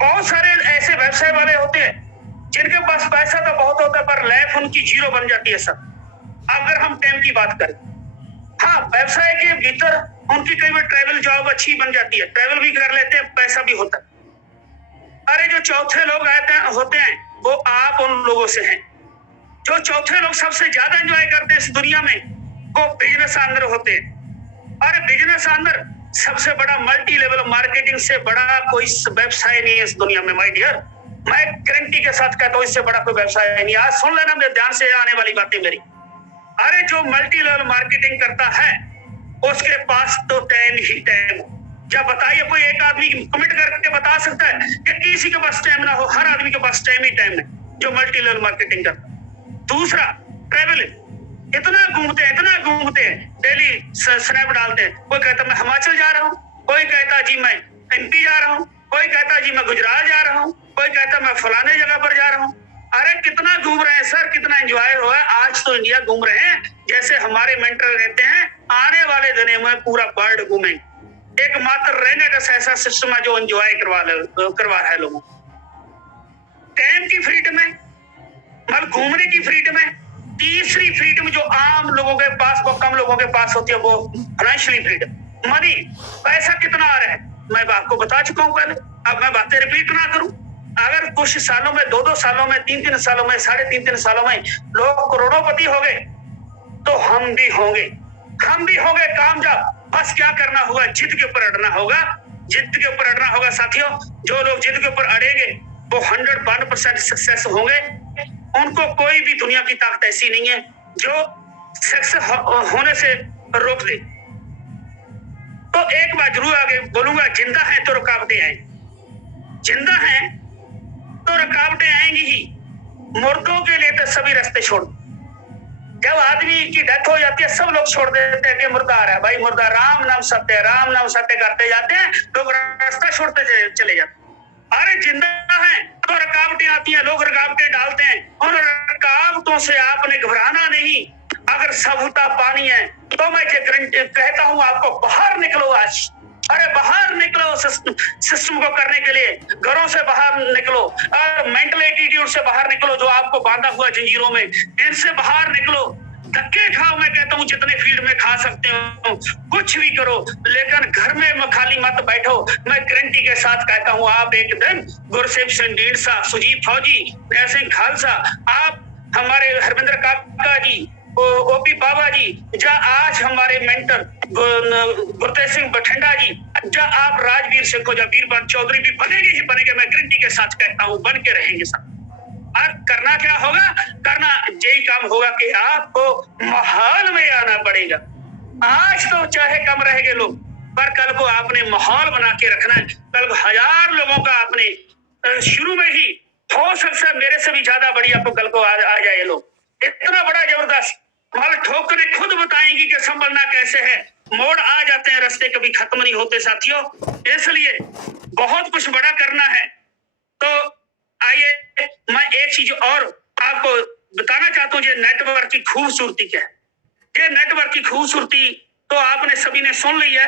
बहुत सारे ऐसे व्यवसाय वाले होते हैं जिनके पास पैसा तो बहुत होता है, पर लाइफ उनकी जीरो बन जाती है सर, अगर हम टाइम की बात करें। हाँ, व्यवसाय के भीतर उनकी कई बार ट्रैवल जॉब अच्छी बन जाती है, ट्रैवल भी कर लेते हैं, पैसा भी होता है। अरे जो चौथे लोग होते हैं वो आप उन लोगों से हैं। जो चौथे लोग सबसे ज्यादा एंजॉय करते हैं इस दुनिया में, वो बिजनेस ऑनर होते हैं। अरे बिजनेस ऑनर सबसे बड़ा मल्टी लेवल मार्केटिंग से बड़ा कोई व्यवसाय नहीं है इस दुनिया में माय डियर। मैं गारंटी के साथ कहता हूँ इससे बड़ा कोई व्यवसाय नहीं। आज सुन लेना मेरे ध्यान से आने वाली बातें मेरी। अरे जो मल्टी लेवल मार्केटिंग करता है उसके पास तो टाइम ही टाइम। जब बताइए कोई एक आदमी कमिट करके बता सकता है कि किसी के पास टाइम ना हो? हर आदमी के पास टाइम ही टाइम है जो मल्टी लेवल मार्केटिंग करता है। दूसरा ट्रैवलिंग, इतना घूमते हैं, डेली स्नैप डालते हैं। कोई कहता मैं हिमाचल जा रहा हूँ, कोई कहता जी मैं एमपी जा रहा हूँ, कोई कहता जी मैं गुजरात जा रहा हूँ, कोई कहता मैं फलाने जगह पर जा रहा हूँ। अरे कितना घूम रहे हैं सर, कितना एंजॉय हुआ है। आज तो इंडिया घूम रहे हैं जैसे हमारे मेंटर रहते हैं, आने वाले दिनों में पूरा वर्ल्ड घूमेंगे। एकमात्र रहने का ऐसा सिस्टम है जो एंजॉय करवा रहा है लोगों। टाइम की फ्रीडम है, मतलब घूमने की फ्रीडम है। तीसरी फ्रीडम जो आम लोगों के पास, वो कम लोगों के पास होती है, वो फाइनेंशियली फ्रीडम, मनी, पैसा कितना आ रहा है मैं आपको बता चुका हूं पहले, अब मैं बातें रिपीट ना करूं। अगर कुछ सालों में, 2-2 सालों में, 3-3 सालों में, 3.5 सालों में लोग करोड़ोंपति हो गए तो हम भी होंगे कामयाब। बस क्या करना होगा, जिद के ऊपर अड़ना होगा, जिद के ऊपर अड़ना होगा साथियों। जो लोग जिद के ऊपर अड़ेंगे वो 101% सक्सेस होंगे। उनको कोई भी दुनिया की ताकत ऐसी नहीं है जो सक्सेस होने से रोक दे। तो एक बात जरूर आगे बोलूंगा, जिंदा है तो रुकावटें आएंगी, जिंदा है तो रुकावटें आएंगी ही। मुर्दों के लिए तो सभी रास्ते छोड़ दो। जब आदमी की डेथ हो जाती है सब लोग छोड़ देते हैं कि मुर्दा आ रहा है, भाई मुर्दा, राम नाम सत्य, राम नाम सत्य करते जाते हैं, लोग रास्ता छोड़ते चले जाते हैं। अरे जिंदा है तो रुकावटें आती हैं, लोग रुकावटें डालते हैं, उन रुकावटों से आपने घबराना नहीं। अगर सबूता पानी है तो मैं कहता हूं आपको बाहर निकलो आज। अरे बाहर निकलो सिस्टम को करने के लिए, घरों से बाहर निकलो, मेंटल एटीट्यूड से बाहर निकलो जो आपको बांधा हुआ जंजीरों में, इनसे बाहर निकलो। धक्के खाओ, मैं कहता हूँ जितने फील्ड में खा सकते हो कुछ भी करो, लेकिन घर में खाली मत बैठो। मैं गारंटी के साथ कहता हूँ आप एक दिन गुरसेव सिंह ढींडसा, सुजीत फौजी, नैर सिंह खालसा, आप हमारे हरविंदर काका जी, ओपी बाबा जी, जा आज हमारे मेंटर गुरतेज सिंह बठिंडा जी, जा आप राजवीर सिंह को, जा वीरभद्र चौधरी भी बनेंगे ही बनेंगे। मैं गारंटी के साथ कहता हूँ बन के रहेंगे सब। और करना क्या होगा, करना यही काम होगा कि आपको माहौल में आना पड़ेगा। आज तो चाहे कम रहेंगे लोग, पर कल को आपने माहौल बना के रखना है। कल को 1000 लोगों का आपने शुरू में ही, हो सकता है मेरे से भी ज्यादा बड़ी आपको कल को आ जाए लोग। इतना बड़ा जबरदस्त माल ठोकरें खुद बताएंगी कि संभलना कैसे है। मोड़ आ जाते हैं, रास्ते कभी खत्म नहीं होते साथियों। इसलिए बहुत कुछ बड़ा करना है। तो आइए मैं एक चीज और आपको बताना चाहता हूँ, ये नेटवर्क की खूबसूरती क्या है। ये नेटवर्क की खूबसूरती तो आपने सभी ने सुन ली है,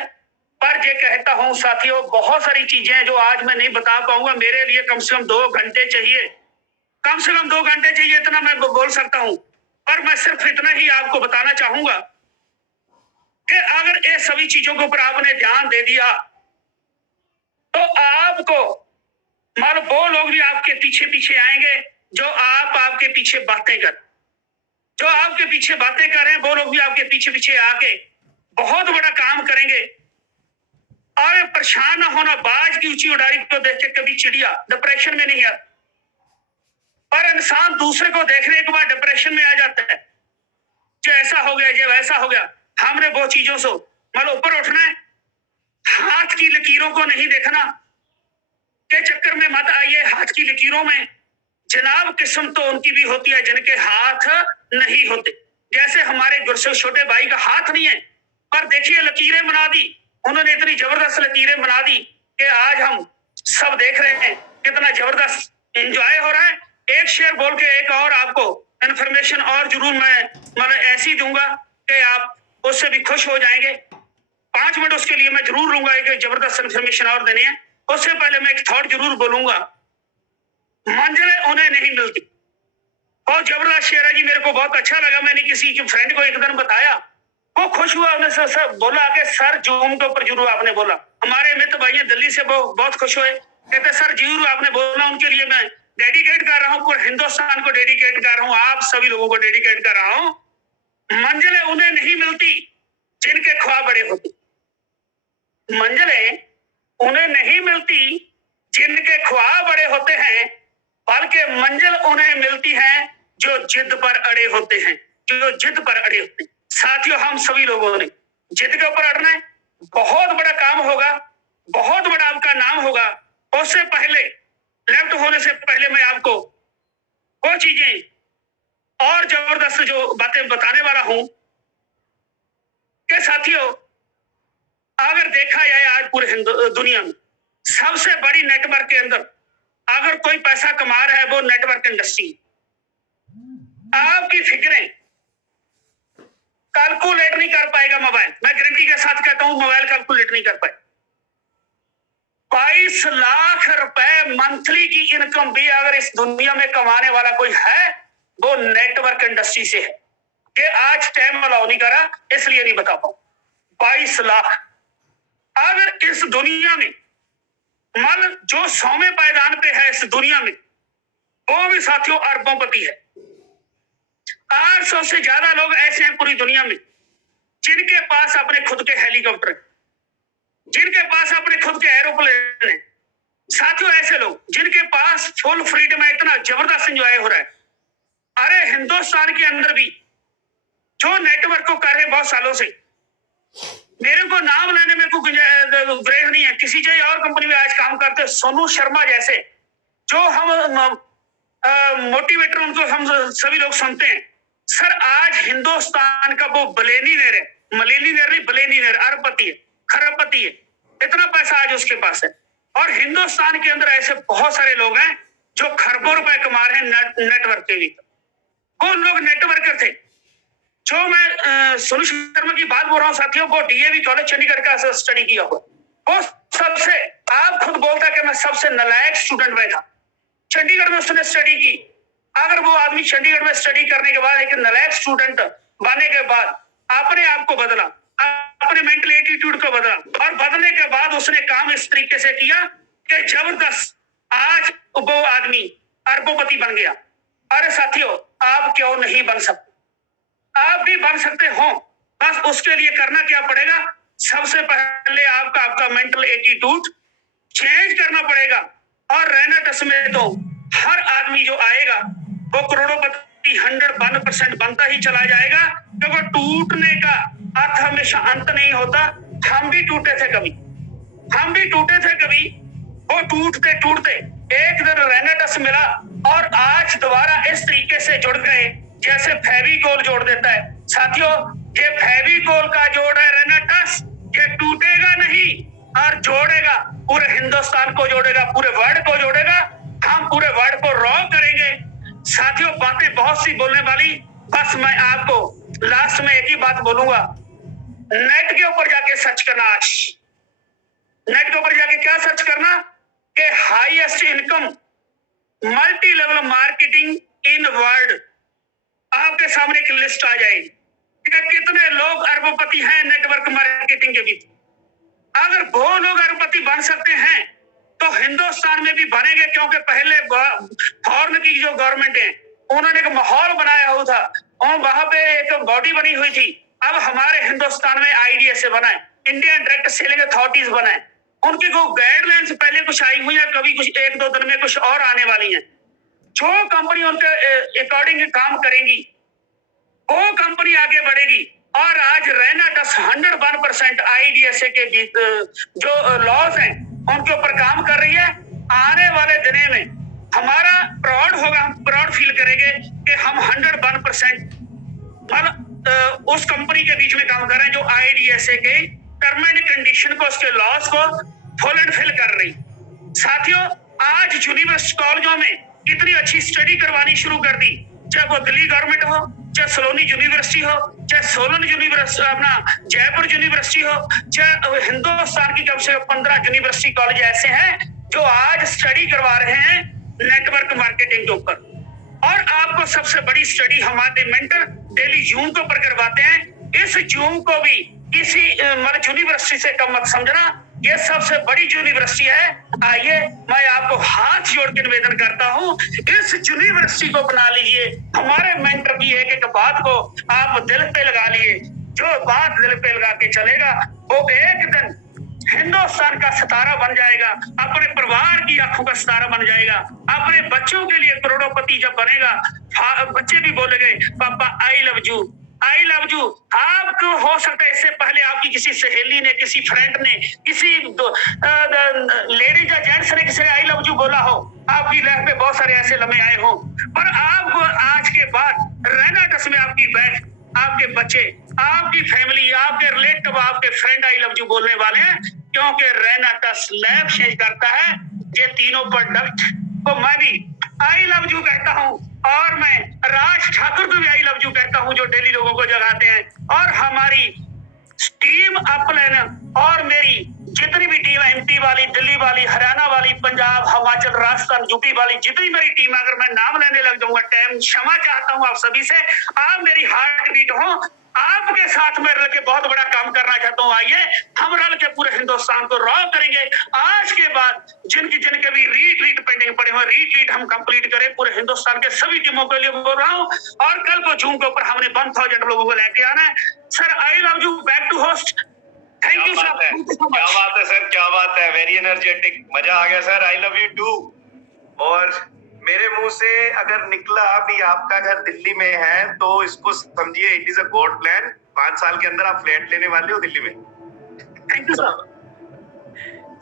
पर ये कहता हूं साथियों बहुत सारी चीजें हैं जो आज मैं नहीं बता पाऊंगा। मेरे लिए कम से कम 2 घंटे चाहिए, कम से कम 2 घंटे चाहिए, इतना मैं बोल सकता हूं। पर मैं सिर्फ इतना ही आपको बताना चाहूंगा कि अगर ये सभी चीजों के ऊपर आपने ध्यान दे दिया तो आपको मान लो वो लोग भी आपके पीछे पीछे आएंगे जो आपके पीछे बातें कर, जो आपके पीछे बातें कर रहे हैं, वो लोग भी आपके पीछे पीछे आके बहुत बड़ा काम करेंगे। और परेशान ना होना, बाज की ऊंची उड़ारी को देख के कभी चिड़िया डिप्रेशन में नहीं आता, पर इंसान दूसरे को देखने के बाद डिप्रेशन में आ जाता है। जो ऐसा हो गया, जो वैसा हो गया, हमने वो चीजों से मतलब ऊपर उठना है। हाथ की लकीरों को नहीं देखना के चक्कर में मत आइए। हाथ की लकीरों में जनाब किस्म तो उनकी भी होती है जिनके हाथ नहीं होते। जैसे हमारे गुरसेव छोटे भाई का हाथ नहीं है, पर देखिए लकीरें बना दी उन्होंने, इतनी जबरदस्त लकीरें बना दी कि आज हम सब देख रहे हैं कितना जबरदस्त एंजॉय हो रहा है। एक शेर बोल के एक और आपको इंफॉर्मेशन और जरूर मैं मतलब ऐसी दूंगा कि आप उससे भी खुश हो जाएंगे। 5 मिनट उसके लिए मैं जरूर लूंगा, एक जबरदस्त इंफॉर्मेशन और देनी है। उससे पहले मैं एक थॉट जरूर बोलूंगा, मंजिलें उन्हें नहीं मिलती। बहुत जबरदस्त शेर है जी, मेरे को बहुत अच्छा लगा। मैंने किसी के फ्रेंड को एक दिन बताया, वो खुश हुआ, उन्हें सर बोला कि सर जूम के ऊपर जरूर आपने बोला। हमारे मित्र भाई दिल्ली से वो बहुत खुश हुए, कहते सर जरूर आपने बोला, उनके लिए मैं डेडिकेट कर रहा हूँ, पूरे हिंदुस्तान को डेडिकेट कर रहा हूँ, आप सभी लोगों को डेडिकेट कर रहा हूँ। मंजिलें उन्हें नहीं मिलती जिनके ख्वाब बड़े होते, मंजिलें उन्हें नहीं मिलती जिनके ख्वाब बड़े होते हैं, बल्कि मंजिल उन्हें मिलती है जो जिद पर अड़े होते हैं, जो जिद पर अड़े होते हैं। साथियों हम सभी लोगों ने जिद के ऊपर अड़ना है, बहुत बड़ा काम होगा, बहुत बड़ा आपका नाम होगा। उससे पहले लेफ्ट होने से पहले मैं आपको वो चीजें और जबरदस्त जो बातें बताने वाला हूं कि साथियों अगर देखा जाए आज पूरे दुनिया में सबसे बड़ी नेटवर्क के अंदर अगर कोई पैसा कमा रहा है वो नेटवर्क इंडस्ट्री। आपकी फिक्रें कैलकुलेट नहीं कर पाएगा मोबाइल, मैं गारंटी के साथ कहता हूं मोबाइल कैलकुलेट नहीं कर पाए। 22 लाख रुपए मंथली की इनकम भी अगर इस दुनिया में कमाने वाला कोई है वो नेटवर्क इंडस्ट्री से है। कि आज टाइम अलाउ नहीं करा इसलिए नहीं बता पाऊं। 22 लाख अगर इस दुनिया में मान जो 100वें पायदान पे है इस दुनिया में, वो भी साथियों अरबों पति है। 800 से ज्यादा लोग ऐसे हैं पूरी दुनिया में जिनके पास अपने खुद के हेलीकॉप्टर, जिनके पास अपने खुद के एरोप्लेन है, साथियों ऐसे लोग जिनके पास फुल फ्रीडम है, इतना जबरदस्त एंजॉय हो रहा है। अरे हिंदुस्तान के अंदर भी जो नेटवर्क को कर रहे बहुत सालों से, मेरे को नाम लेने में कोई गुरेज नहीं है, किसी चाहिए और कंपनी में आज काम करते सोनू शर्मा जैसे, जो हम मोटिवेटर उनको हम सभी लोग सुनते हैं। सर आज हिंदुस्तान का वो बिलियनियर है, मिलियनियर नहीं बिलियनियर, अरबपति है, खरबपति है, इतना पैसा आज उसके पास है। और हिंदुस्तान के अंदर ऐसे बहुत सारे लोग हैं जो खरबों रुपए कमा रहे हैं नेटवर्क के भी। वो लोग नेटवर्कर थे। जो मैं सोनू शर्मा की बात बोल रहा हूँ साथियों, वो डीएवी कॉलेज चंडीगढ़ का स्टडी किया हुआ, वो सबसे, आप खुद बोलता कि मैं सबसे नालायक स्टूडेंट में था, चंडीगढ़ में उसने स्टडी की। अगर वो आदमी चंडीगढ़ में स्टडी करने के बाद एक नालायक स्टूडेंट बनने के बाद अपने आप को बदला, अपने मेंटल एटीट्यूड को बदला, और बदलने के बाद उसने काम इस तरीके से किया कि जबरदस्त आज वो आदमी अरबोपति बन गया। अरे साथियों, आप क्यों नहीं बन सकते? आप भी बन सकते हो। बस उसके लिए करना क्या पड़ेगा? सबसे पहले आपका मेंटल एटीट्यूड चेंज करना पड़ेगा। और रहना टस में तो हर आदमी जो आएगा वो करोड़पति 101% बनता ही चला जाएगा, क्योंकि टूटने का अर्थ हमेशा अंत नहीं होता। हम भी टूटे थे कभी, हम भी टूटे थे कभी, वो टूटते टूटते एक दिन रहना टस मिला और आज दोबारा इस तरीके से जुड़ गए जैसे फेविकोल जोड़ देता है। साथियों, ये फेविकोल का जोड़ है रहना टस, ये टूटेगा नहीं और जोड़ेगा, पूरे हिंदुस्तान को जोड़ेगा, पूरे वर्ल्ड को जोड़ेगा। हम पूरे वर्ल्ड को रॉक करेंगे। साथियों, बातें बहुत सी बोलने वाली, बस मैं आपको लास्ट में एक ही बात बोलूंगा, नेट के ऊपर जाके सर्च करना। आज नेट के ऊपर जाके क्या सर्च करना कि highest income multi level marketing in world, आपके सामने एक लिस्ट आ जाएगी कि कितने लोग अरबपति हैं नेटवर्क मार्केटिंग के बीच। अगर वो लोग अरबपति बन सकते हैं तो हिंदुस्तान में भी बनेंगे, क्योंकि पहले फॉरेन की जो गवर्नमेंट है उन्होंने एक माहौल बनाया हुआ था और वहां पे एक बॉडी बनी हुई थी। अब हमारे हिंदुस्तान में आईडीएस बनाए, इंडियन डायरेक्ट सेलिंग अथॉरिटीज बनाए, उनकी को गाइडलाइंस पहले कुछ आई हुई है, कभी कुछ 1-2 दिन में कुछ और आने वाली है। जो कंपनी उनके अकॉर्डिंग काम करेंगी वो कंपनी आगे बढ़ेगी। और आज रहना टस 101% आईडीएसए के जो लॉज हैं उनके ऊपर काम कर रही है। आने वाले दिनों में हमारा प्राउड होगा, हम प्राउड फील करेंगे कि हम 101% उस कंपनी के बीच में काम कर रहे हैं जो आईडीएसए के टर्म एंड कंडीशन को, उसके लॉज को फुल एंड फिल कर रही। साथियों, आज यूनिवर्सिटी कॉलेजों में कितनी अच्छी स्टडी करवानी शुरू कर दी, चाहे वो दिल्ली गवर्नमेंट हो, चाहे सलोनी यूनिवर्सिटी हो, चाहे सोलन यूनिवर्सिटी, अपना जयपुर यूनिवर्सिटी हो, चाहे हिंदुस्तान की कम से कम 15 यूनिवर्सिटी कॉलेज ऐसे हैं जो आज स्टडी करवा रहे हैं नेटवर्क मार्केटिंग के ऊपर। और आपको सबसे बड़ी स्टडी हमारे मेंटर डेली जूम के ऊपर करवाते हैं। इस जूम को भी किसी मतलब यूनिवर्सिटी से कम मत समझना, ये सबसे बड़ी यूनिवर्सिटी है। आइए, मैं आपको हाथ जोड़ के निवेदन करता हूँ, इस यूनिवर्सिटी को बना लीजिए। हमारे मेंटर की एक एक बात को आप दिल पे लगा लिए, जो बात दिल पे लगा के चलेगा वो एक दिन हिंदुस्तान का सितारा बन जाएगा, अपने परिवार की आंखों का सितारा बन जाएगा, अपने बच्चों के लिए करोड़पति जब बनेगा, बच्चे भी बोलेंगे पापा आई love you, I love you. आपको हो सकता है इससे पहले आपकी किसी सहेली ने, किसी फ्रेंड ने, किसी लेडीज या जेंट्स ने किसी ने आई लव यू बोला हो, आपकी लाइफ में बहुत सारे ऐसे लम्हे आए हो, पर आपको आज के बाद रहना टस में आपकी वाइफ, आपके बच्चे, आपकी फैमिली, आपके रिलेटिव, आपके फ्रेंड आई लव यू बोलने वाले हैं, क्योंकि रहना टस लाइफ चेंज करता है। ये तीनों प्रोडक्ट को मैं भी आई लव यू कहता हूँ, और मैं राज ठाकुर को भी आई लव यू कहता हूँ जो डेली लोगों को जगाते हैं। और हमारी टीम अपलाइन और मेरी जितनी भी टीम, एमपी वाली, दिल्ली वाली, हरियाणा वाली, पंजाब, हिमाचल, राजस्थान, यूपी वाली, जितनी मेरी टीम, अगर मैं नाम लेने लग जाऊंगा टाइम क्षमा चाहता हूँ आप सभी से। आप मेरी हार्ट बीट हो, आप सबके साथ में रल के बहुत बड़ा काम करना चाहता हूं। आइए हम रल के पूरे हिंदुस्तान को रॉ करेंगे। आज के बाद जिनके भी रीट्रीट पेंडिंग पड़े हुए रीट्रीट हम कंप्लीट करें पूरे हिंदुस्तान के सभी टीमों के लिए बोल रहा हूं। और कल को जून के ऊपर हमने 1000 लोगों को लेके आना है। Sir I love you, back to host. Thank you sir, क्या बात है सर, क्या बात है, वेरी एनर्जेटिक, मजा आ गया sir, I love you too. और मेरे मुंह से अगर निकला भी आपका घर दिल्ली में है तो इसको समझिए it is a God plan. 5 साल के अंदर आप फ्लैट लेने वाले हो दिल्ली में। Thank you sir.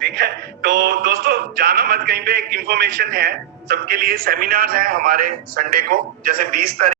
ठीक है, तो दोस्तों जाना मत कहीं पे, एक इंफॉर्मेशन है सबके लिए। सेमिनार है हमारे संडे को, जैसे 20 तारीख